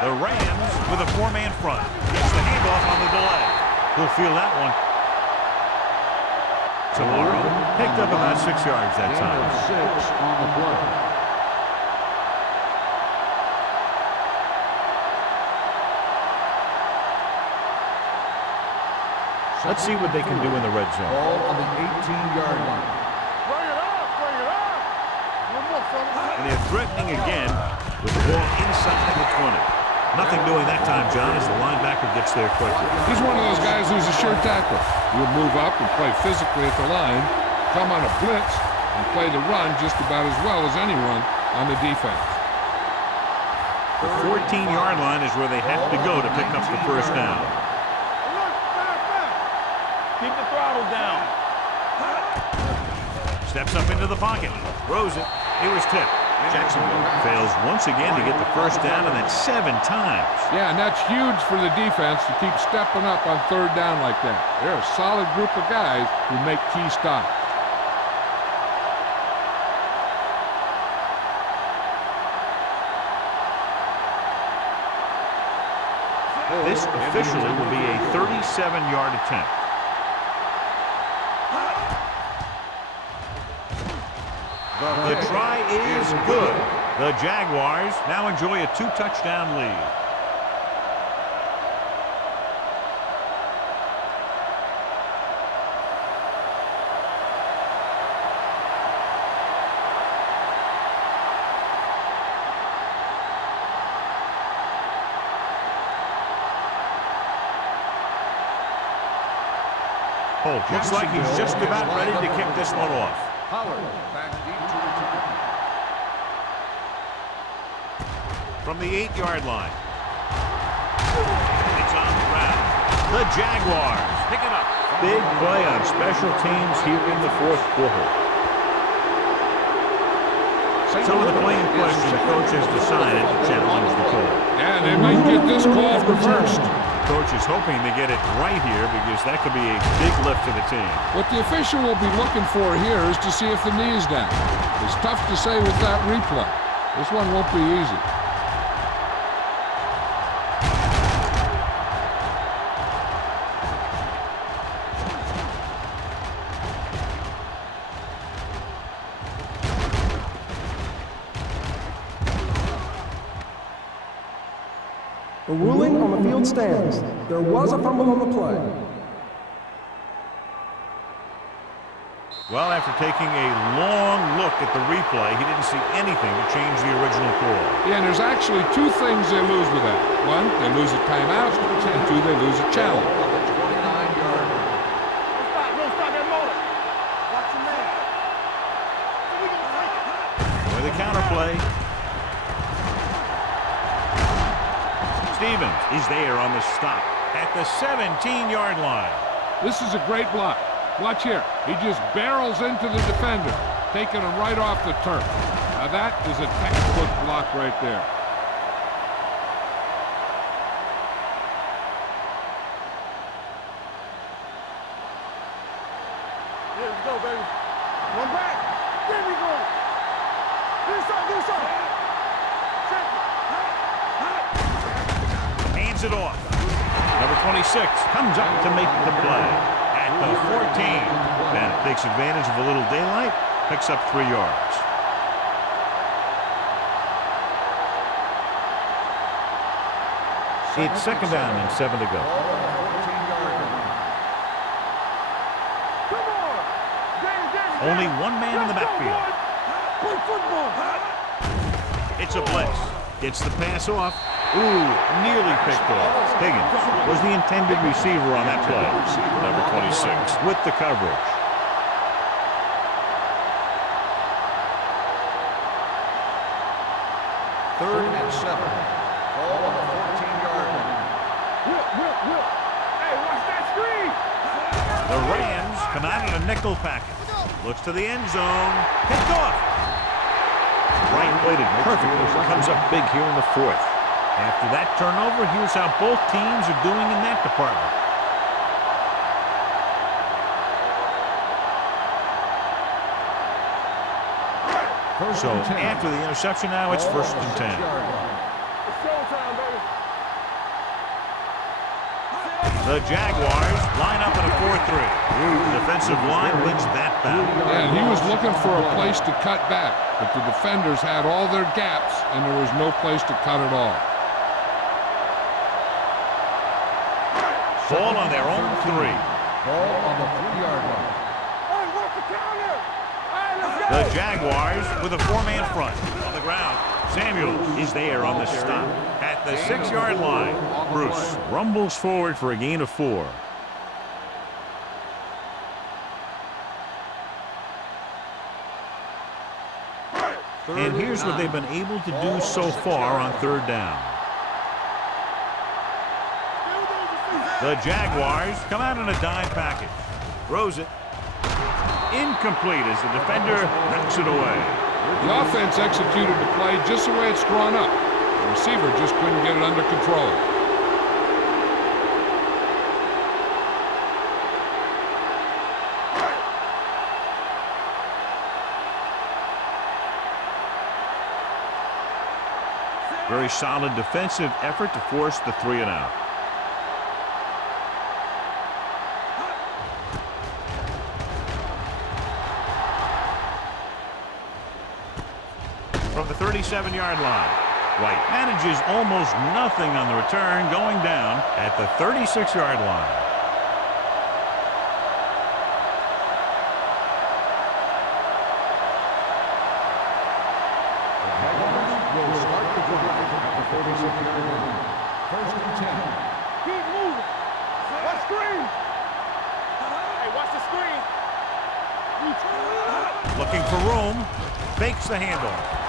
The Rams with a 4-man front. Gets the handoff on the delay. He'll feel that one. Tomorrow, picked up about 6 yards that time. 6 on the play. Let's see what they can do in the red zone. Ball on the 18-yard line. Bring it up, bring it up. One more, fellas. And they're threatening again with the ball inside the 20. Nothing doing that time, John, as the linebacker gets there quickly. He's one of those guys who's a sure tackler. He'll move up and play physically at the line, come on a blitz, and play the run just about as well as anyone on the defense. The 14-yard line is where they have to go to pick up the first down. Look, back. Keep the throttle down. Steps up into the pocket. Throws it. It was tipped. Jacksonville fails once again to get the first down, and that's 7 times. Yeah, and that's huge for the defense to keep stepping up on third down like that. They're a solid group of guys who make key stops. This officially will be a 37-yard attempt. The try is good. The Jaguars now enjoy a 2-touchdown lead. Looks like he's just about ready to kick this one off. Howard back deep to return. From the 8-yard line. It's on the ground. The Jaguars pick it up. Big play on special teams here in the fourth quarter. So with the play in question, the coach has decided to challenge the call. Yeah, they might get this call reversed. Coach is hoping to get it right here because that could be a big lift to the team. What the official will be looking for here is to see if the knee is down. It's tough to say with that replay. This one won't be easy. The ruling on the field stands. There was a fumble on the play. Well, after taking a long look at the replay, he didn't see anything to change the original call. Yeah, and there's actually two things they lose with that. One, they lose a timeout, and two, they lose a challenge. On the 29-yard line. Don't stop that motor. Watch your man. We gonna break it. With a counterplay. Stevens is there on the stop at the 17-yard line. This is a great block. Watch here. He just barrels into the defender, taking him right off the turf. Now that is a textbook block right there. Here we go, baby. One back. There we go. Do something. Hands it off. Number 26 comes up to make the play at the 14. And it takes advantage of a little daylight, picks up 3 yards. It's second down and 7 to go. Come on. Danny. Only one man in the backfield. Play football. It's a blitz. Gets the pass off. Ooh, nearly picked off. Higgins was the intended receiver on that play. Number 26 with the coverage. Third and 7. Ball on the 14-yard line. Whip. Hey, watch that screen. The Rams come out in a nickel package. Looks to the end zone. Picked off. Right weighted perfectly. Comes up big here in the 4th. After that turnover, here's how both teams are doing in that department. So after the interception now, it's first and 10. It's showtime, baby. The Jaguars line up in a 4-3. Defensive line wins that battle. And he was looking for a place to cut back, but the defenders had all their gaps, and there was no place to cut at all. Ball on their own 3. Ball on the 3-yard line. Hey, watch the counter. All right, let's go. The Jaguars with a 4-man front on the ground. Samuel is there on the stop at the 6-yard line. Bruce rumbles forward for a gain of 4. And here's what they've been able to do so far on 3rd down. The Jaguars come out in a dime package. Throws it. Incomplete as the defender knocks it away. The offense executed the play just the way it's drawn up. The receiver just couldn't get it under control. Very solid defensive effort to force the 3-and-out. From the 37-yard line, White manages almost nothing on the return, going down at the 36-yard line. Will start the drive at the 46-yard line. First and 10. Keep moving. Watch screen. Hey, watch the screen. Looking for room, fakes the handoff.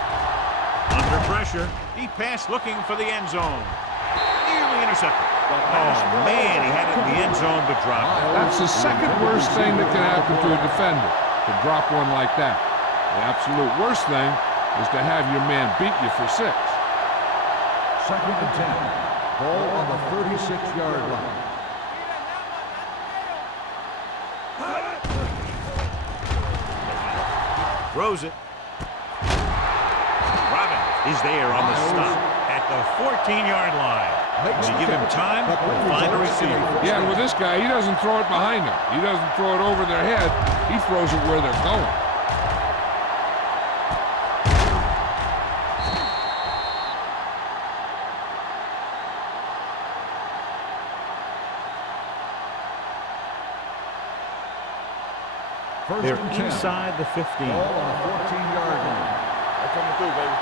Under pressure, deep pass looking for the end zone. Nearly intercepted. Oh, man, he had it in the end zone, but dropped it. That's the second worst thing that can happen to a defender, to drop one like that. The absolute worst thing is to have your man beat you for 6. Second and 10. Ball on the 36-yard line. Throws it. Robbins is there on the stop at the 14-yard line. When you give him time, he'll find a receiver. Yeah, and with this guy, he doesn't throw it behind them. He doesn't throw it over their head. He throws it where they're going. They're inside the 15. Ball on the 14-yard line. They're coming through, baby.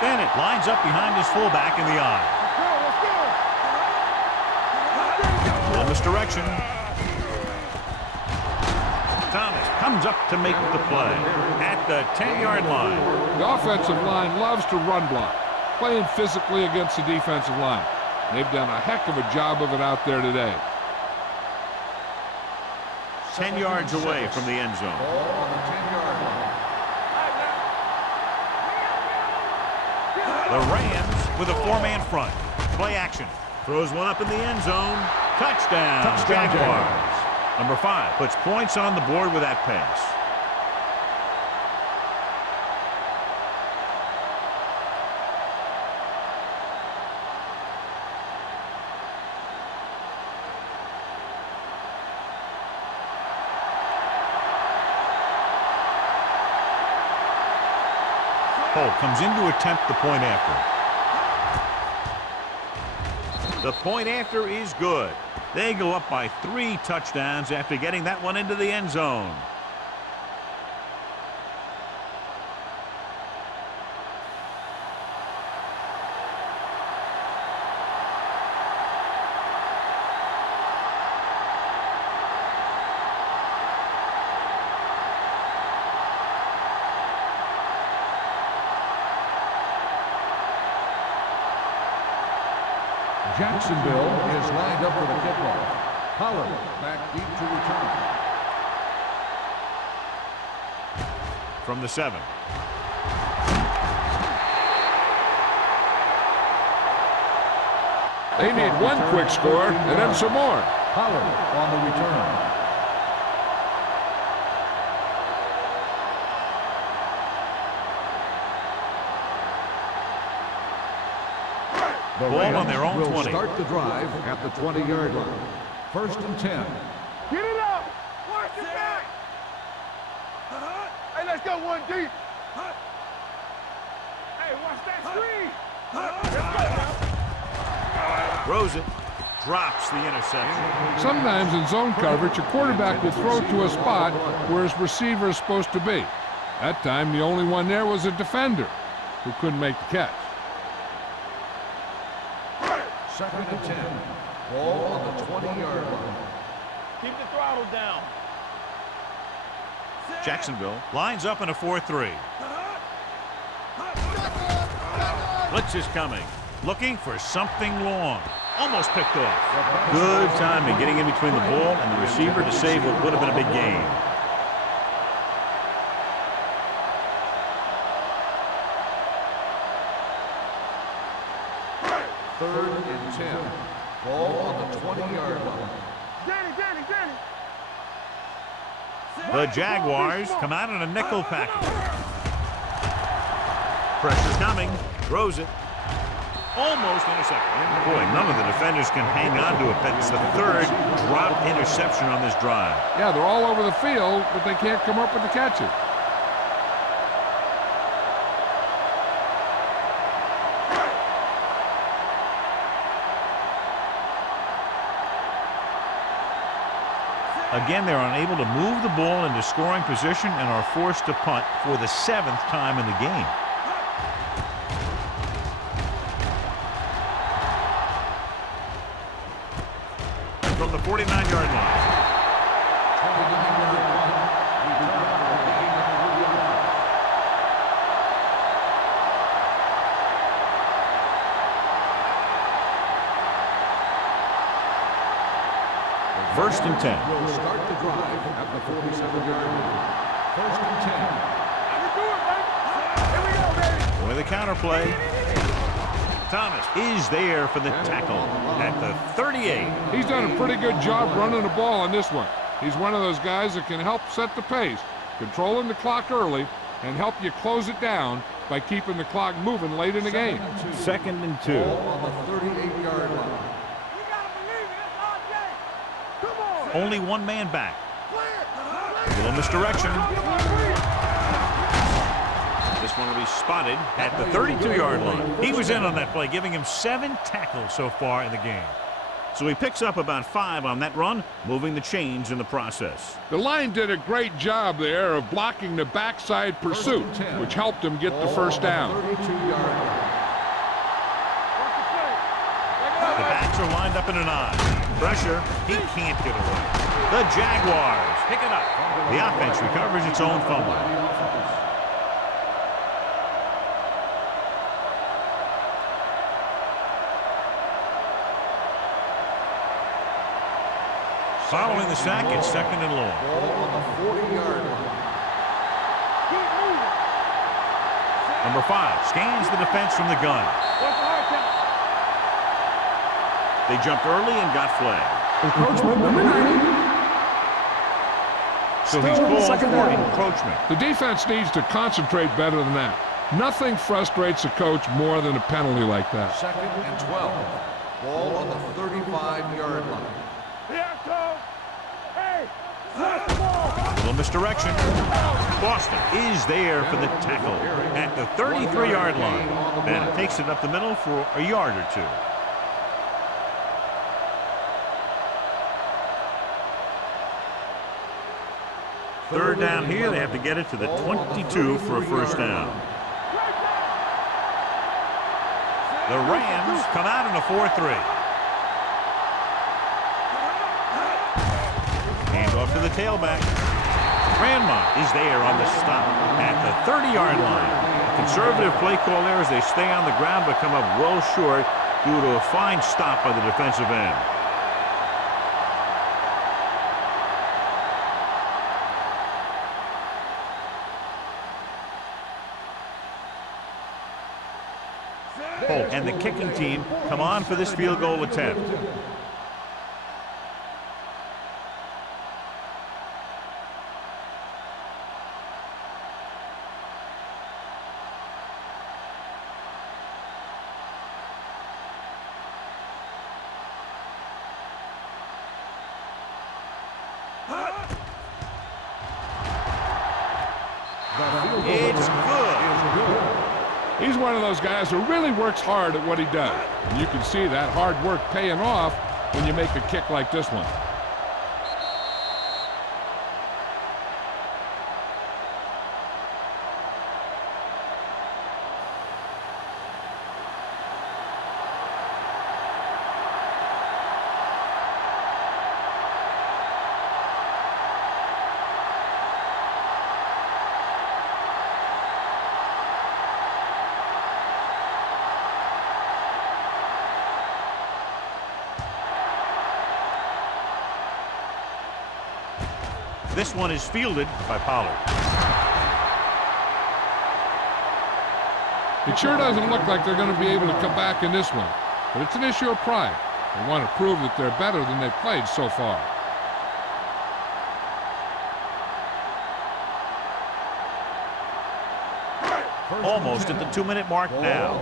Bennett lines up behind his fullback in the eye. Little misdirection. Thomas comes up to make the play at the 10-yard line. The offensive line loves to run block, playing physically against the defensive line. They've done a heck of a job of it out there today. 10 yards away from the end zone. Ball on the 10-yard line. The Rams with a four-man front. Play action. Throws one up in the end zone. Touchdown, Jaguars. Number 5 puts points on the board with that pass. Holt comes in to attempt the point after. The point after is good. They go up by 3 touchdowns after getting that one into the end zone. Jacksonville is lined up for the kickoff. Pollard back deep to return. From the 7. They need one quick score and then some more. Pollard on the return. The Ball on their own will 20. Start the drive at the 20-yard line. 1st and 10. Get it up. Work it back. Hey, let's go one deep. Hey, watch that screen. Throws it. Drops the interception. Sometimes in zone coverage, a quarterback will throw to a spot where his receiver is supposed to be. That time, the only one there was a defender who couldn't make the catch. 2nd and 10. Ball on the 20-yard line. Keep the throttle down. Jacksonville lines up in a 4-3. Blitz is coming. Looking for something long. Almost picked off. Good timing getting in between the ball and the receiver to save what would have been a big gain. Third and 10. Ball on the 20-yard line. Danny. The Jaguars come out in a nickel package. Pressure's coming. Throws it. Almost intercepted. Boy, none of the defenders can hang on to it. That's the 3rd drop interception on this drive. Yeah, they're all over the field, but they can't come up with the catches. Again, they're unable to move the ball into scoring position and are forced to punt for the 7th time in the game. From the 49-yard line. 29-yard line. First and 10. Will start the drive at the 47-yard line. 1st and 10. Here we go, baby. With a counter play. Thomas is there for the tackle at the 38. He's done a pretty good job running the ball on this one. He's one of those guys that can help set the pace, controlling the clock early, and help you close it down by keeping the clock moving late in the game. 2nd and 2. Ball on the 38-yard line. Only one man back. A little misdirection. This one will be spotted at the 32-yard line. He was in on that play, giving him 7 tackles so far in the game. So he picks up about 5 on that run, moving the chains in the process. The line did a great job there of blocking the backside pursuit, which helped him get the first down. 32-yard line. The backs are lined up in an I. Pressure, he can't get away. The Jaguars pick it up. The offense recovers its own fumble. Following the sack, it's 2nd and long. Ball on the 40-yard line. Number 5 scans the defense from the gun. They jumped early and got flagged. Encroachment number 90. So he's Still called second for down. encroachment. The defense needs to concentrate better than that. Nothing frustrates a coach more than a penalty like that. 2nd and 12. Ball on the 35-yard line. A little misdirection. Boston is there for the tackle at the 33-yard line. And it takes it up the middle for a yard or 2. Third down here, they have to get it to the 22 for a first down. The Rams come out in a 4-3. Hand off to the tailback. Grandma is there on the stop at the 30-yard line. Conservative play call there as they stay on the ground but come up well short due to a fine stop by the defensive end. And the kicking team come on for this field goal attempt. It's good. He's one of those guys who really works hard at what he does. And you can see that hard work paying off when you make a kick like this one. This one is fielded by Pollard. It sure doesn't look like they're going to be able to come back in this one, but it's an issue of pride. They want to prove that they're better than they've played so far. Almost at the 2-minute mark now.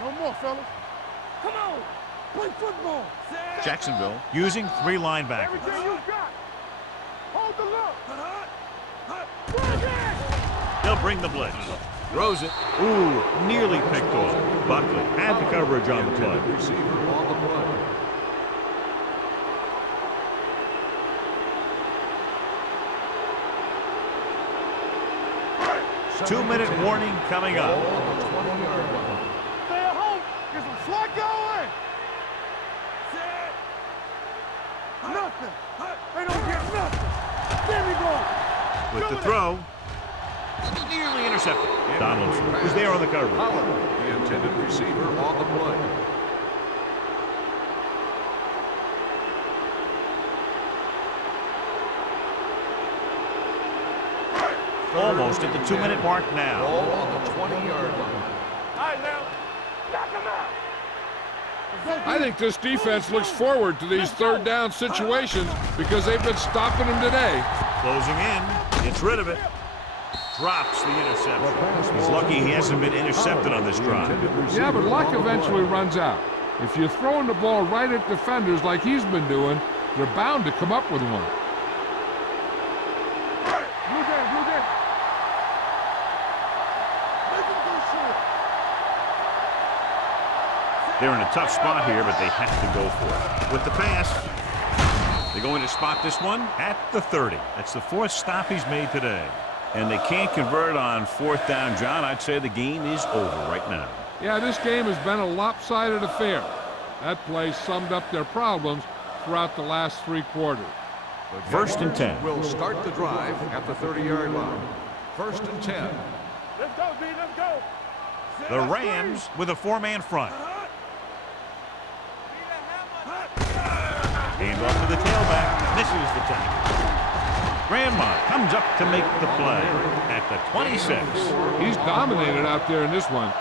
No more, fellas. Come on. Play football. Jacksonville using 3 linebackers. Everything you got. Hold the look. They'll bring the blitz. Throws it. Ooh, nearly picked off. Buckley had the coverage on the play. Receiver on the play. Two-minute warning coming up. Ball on the 20-yard line. Stay at home. Get some slot going. Nothing. They don't get nothing. There we go. With the throw. Nearly intercepted. Donaldson was there on the coverage. Pollard, the intended receiver on the play. Almost at the 2-minute mark now. Ball on the 20-yard line. All right, now. Knock him out. I think this defense looks forward to these third down situations because they've been stopping them today. Closing in. Gets rid of it. Drops the interception. He's lucky he hasn't been intercepted on this drive. Yeah, but luck eventually runs out. If you're throwing the ball right at defenders like he's been doing, they're bound to come up with one. Blue game, blue game. Make him go short. They're in a tough spot here, but they have to go for it. With the pass, they're going to spot this one at the 30. That's the 4th stop he's made today. And they can't convert on 4th down, John. I'd say the game is over right now. Yeah, this game has been a lopsided affair. That play summed up their problems throughout the last 3 quarters. The 1st and 10. Will start the drive at the 30-yard line. 1st and 10. Let's go, D. Let's go. The Rams with a 4-man front. Hand off to the tailback. Misses the tackle. Grandma comes up to make the play at the 26. He's dominated out there in this one.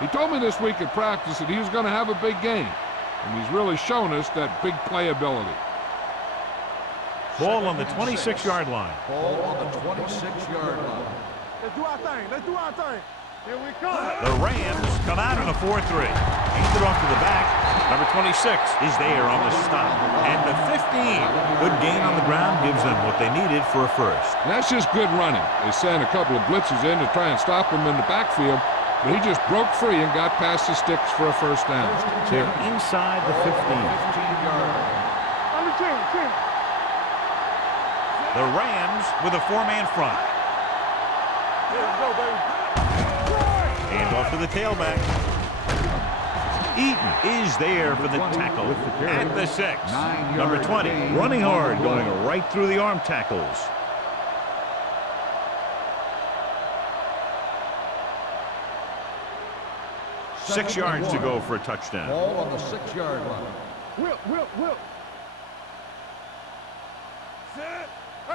He told me this week at practice that he was going to have a big game, and he's really shown us that big play ability. Ball on the 26-yard line. Ball on the 26-yard line. Let's do our thing. Let's do our thing. Here we come. The Rams come out in a 4-3. Hands it off to the back. Number 26 is there on the stop. And the 15. Good gain on the ground gives them what they needed for a first. And that's just good running. They sent a couple of blitzes in to try and stop him in the backfield, but he just broke free and got past the sticks for a first down. They're inside the 15. 15-yard line. On the 10. The Rams with a 4-man front. Let's go, baby. Hand off to the tailback. Eaton is there for the tackle at the 6. Number 20, running hard, going right through the arm tackles. Six yards to go for a touchdown. Ball on the 6-yard line. Whip.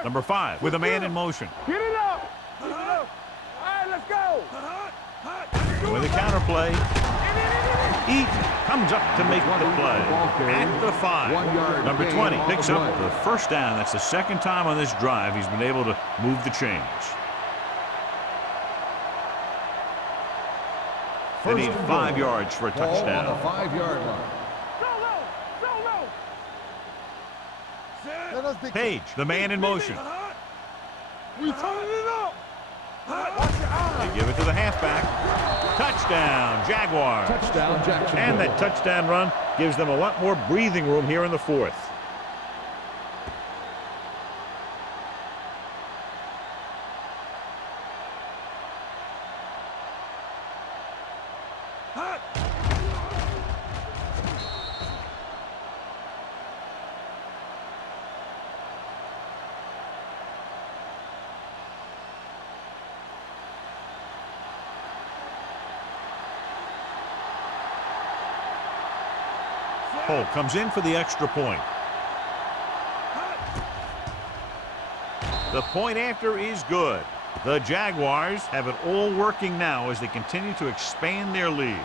Number 5 with a man in motion. Get it up. All right, let's go. With a counter play. Eaton comes up to make the play at the 5. Number 20 picks up the first down. That's the second time on this drive he's been able to move the chains. They need 5 yards for a touchdown. Ball on the 5-yard line. Let us dig. Page, the man in motion. We turning it up. Watch your eyes. They give it to the halfback. Touchdown, Jaguars. Touchdown, Jackson. And that touchdown run gives them a lot more breathing room here in the 4th. Cole comes in for the extra point. The point after is good. The Jaguars have it all working now as they continue to expand their lead.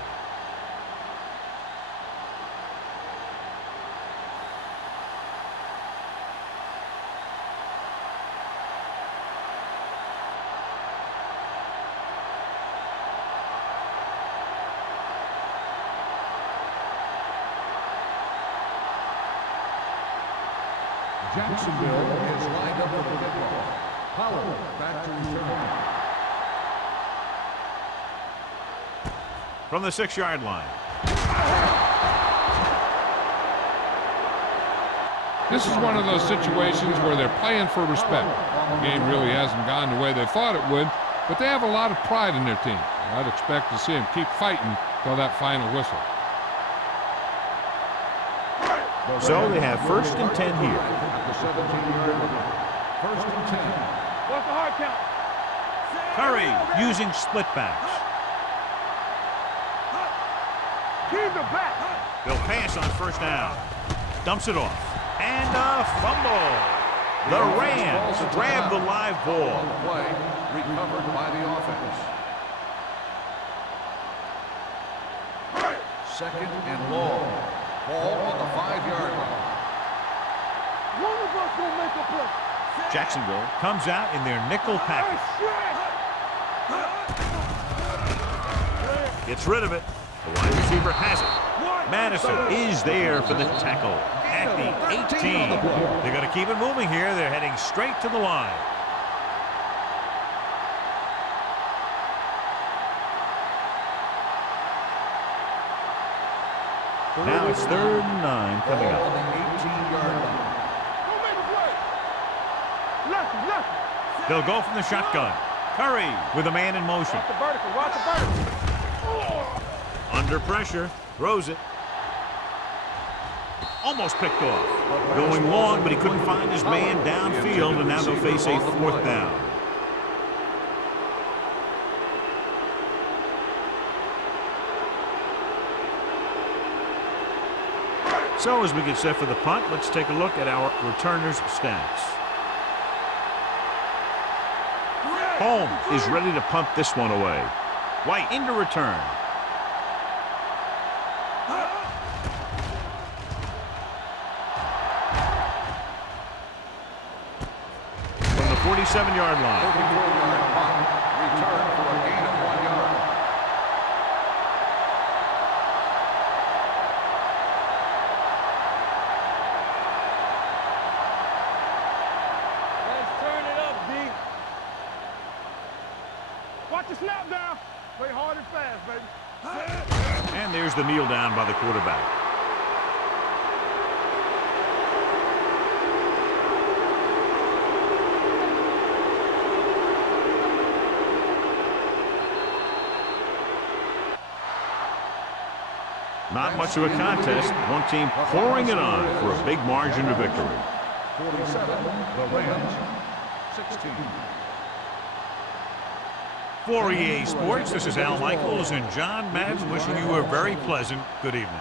Jacksonville is lined up for the kickoff. Pollard back to return. From the 6-yard line. This is one of those situations where they're playing for respect. The game really hasn't gone the way they thought it would, but they have a lot of pride in their team. I'd expect to see them keep fighting till that final whistle. So they have 1st and 10 here. At the 17-yard line. 1st and 10. What's the hard count? Curry using split backs. Keep the back. They'll pass on 1st down. Dumps it off. And a fumble. The Rams grab the live ball. On the play, recovered by the offense. 2nd and long. Ball on the 5-yard line. One of us will make a play. Jacksonville comes out in their nickel package. Gets rid of it. The wide receiver has it. Madison is there for the tackle at the 18. They're going to keep it moving here. They're heading straight to the line. Now it's 3rd and 9 coming Ball up. on the 18-yard line. Don't make a play. Left. They'll go from the shotgun. Curry with a man in motion. Watch the vertical. Watch the vertical. Under pressure. Throws it. Almost picked off. Going long, but he couldn't find his man downfield, and now they'll face a 4th down. So as we get set for the punt, let's take a look at our returners' stats. Holmes is ready to punt this one away. White into return. From the 47-yard line. 34-yard punt. Return for a gain of 1 yard. Let's turn it up, D. Watch the snap down. Play hard and fast, baby. And there's the kneel down by the quarterback. Not much of a contest. One team pouring it on for a big margin of victory. 47, the Rams, 16. For EA Sports, this is Al Michaels and John Madden wishing you a very pleasant good evening.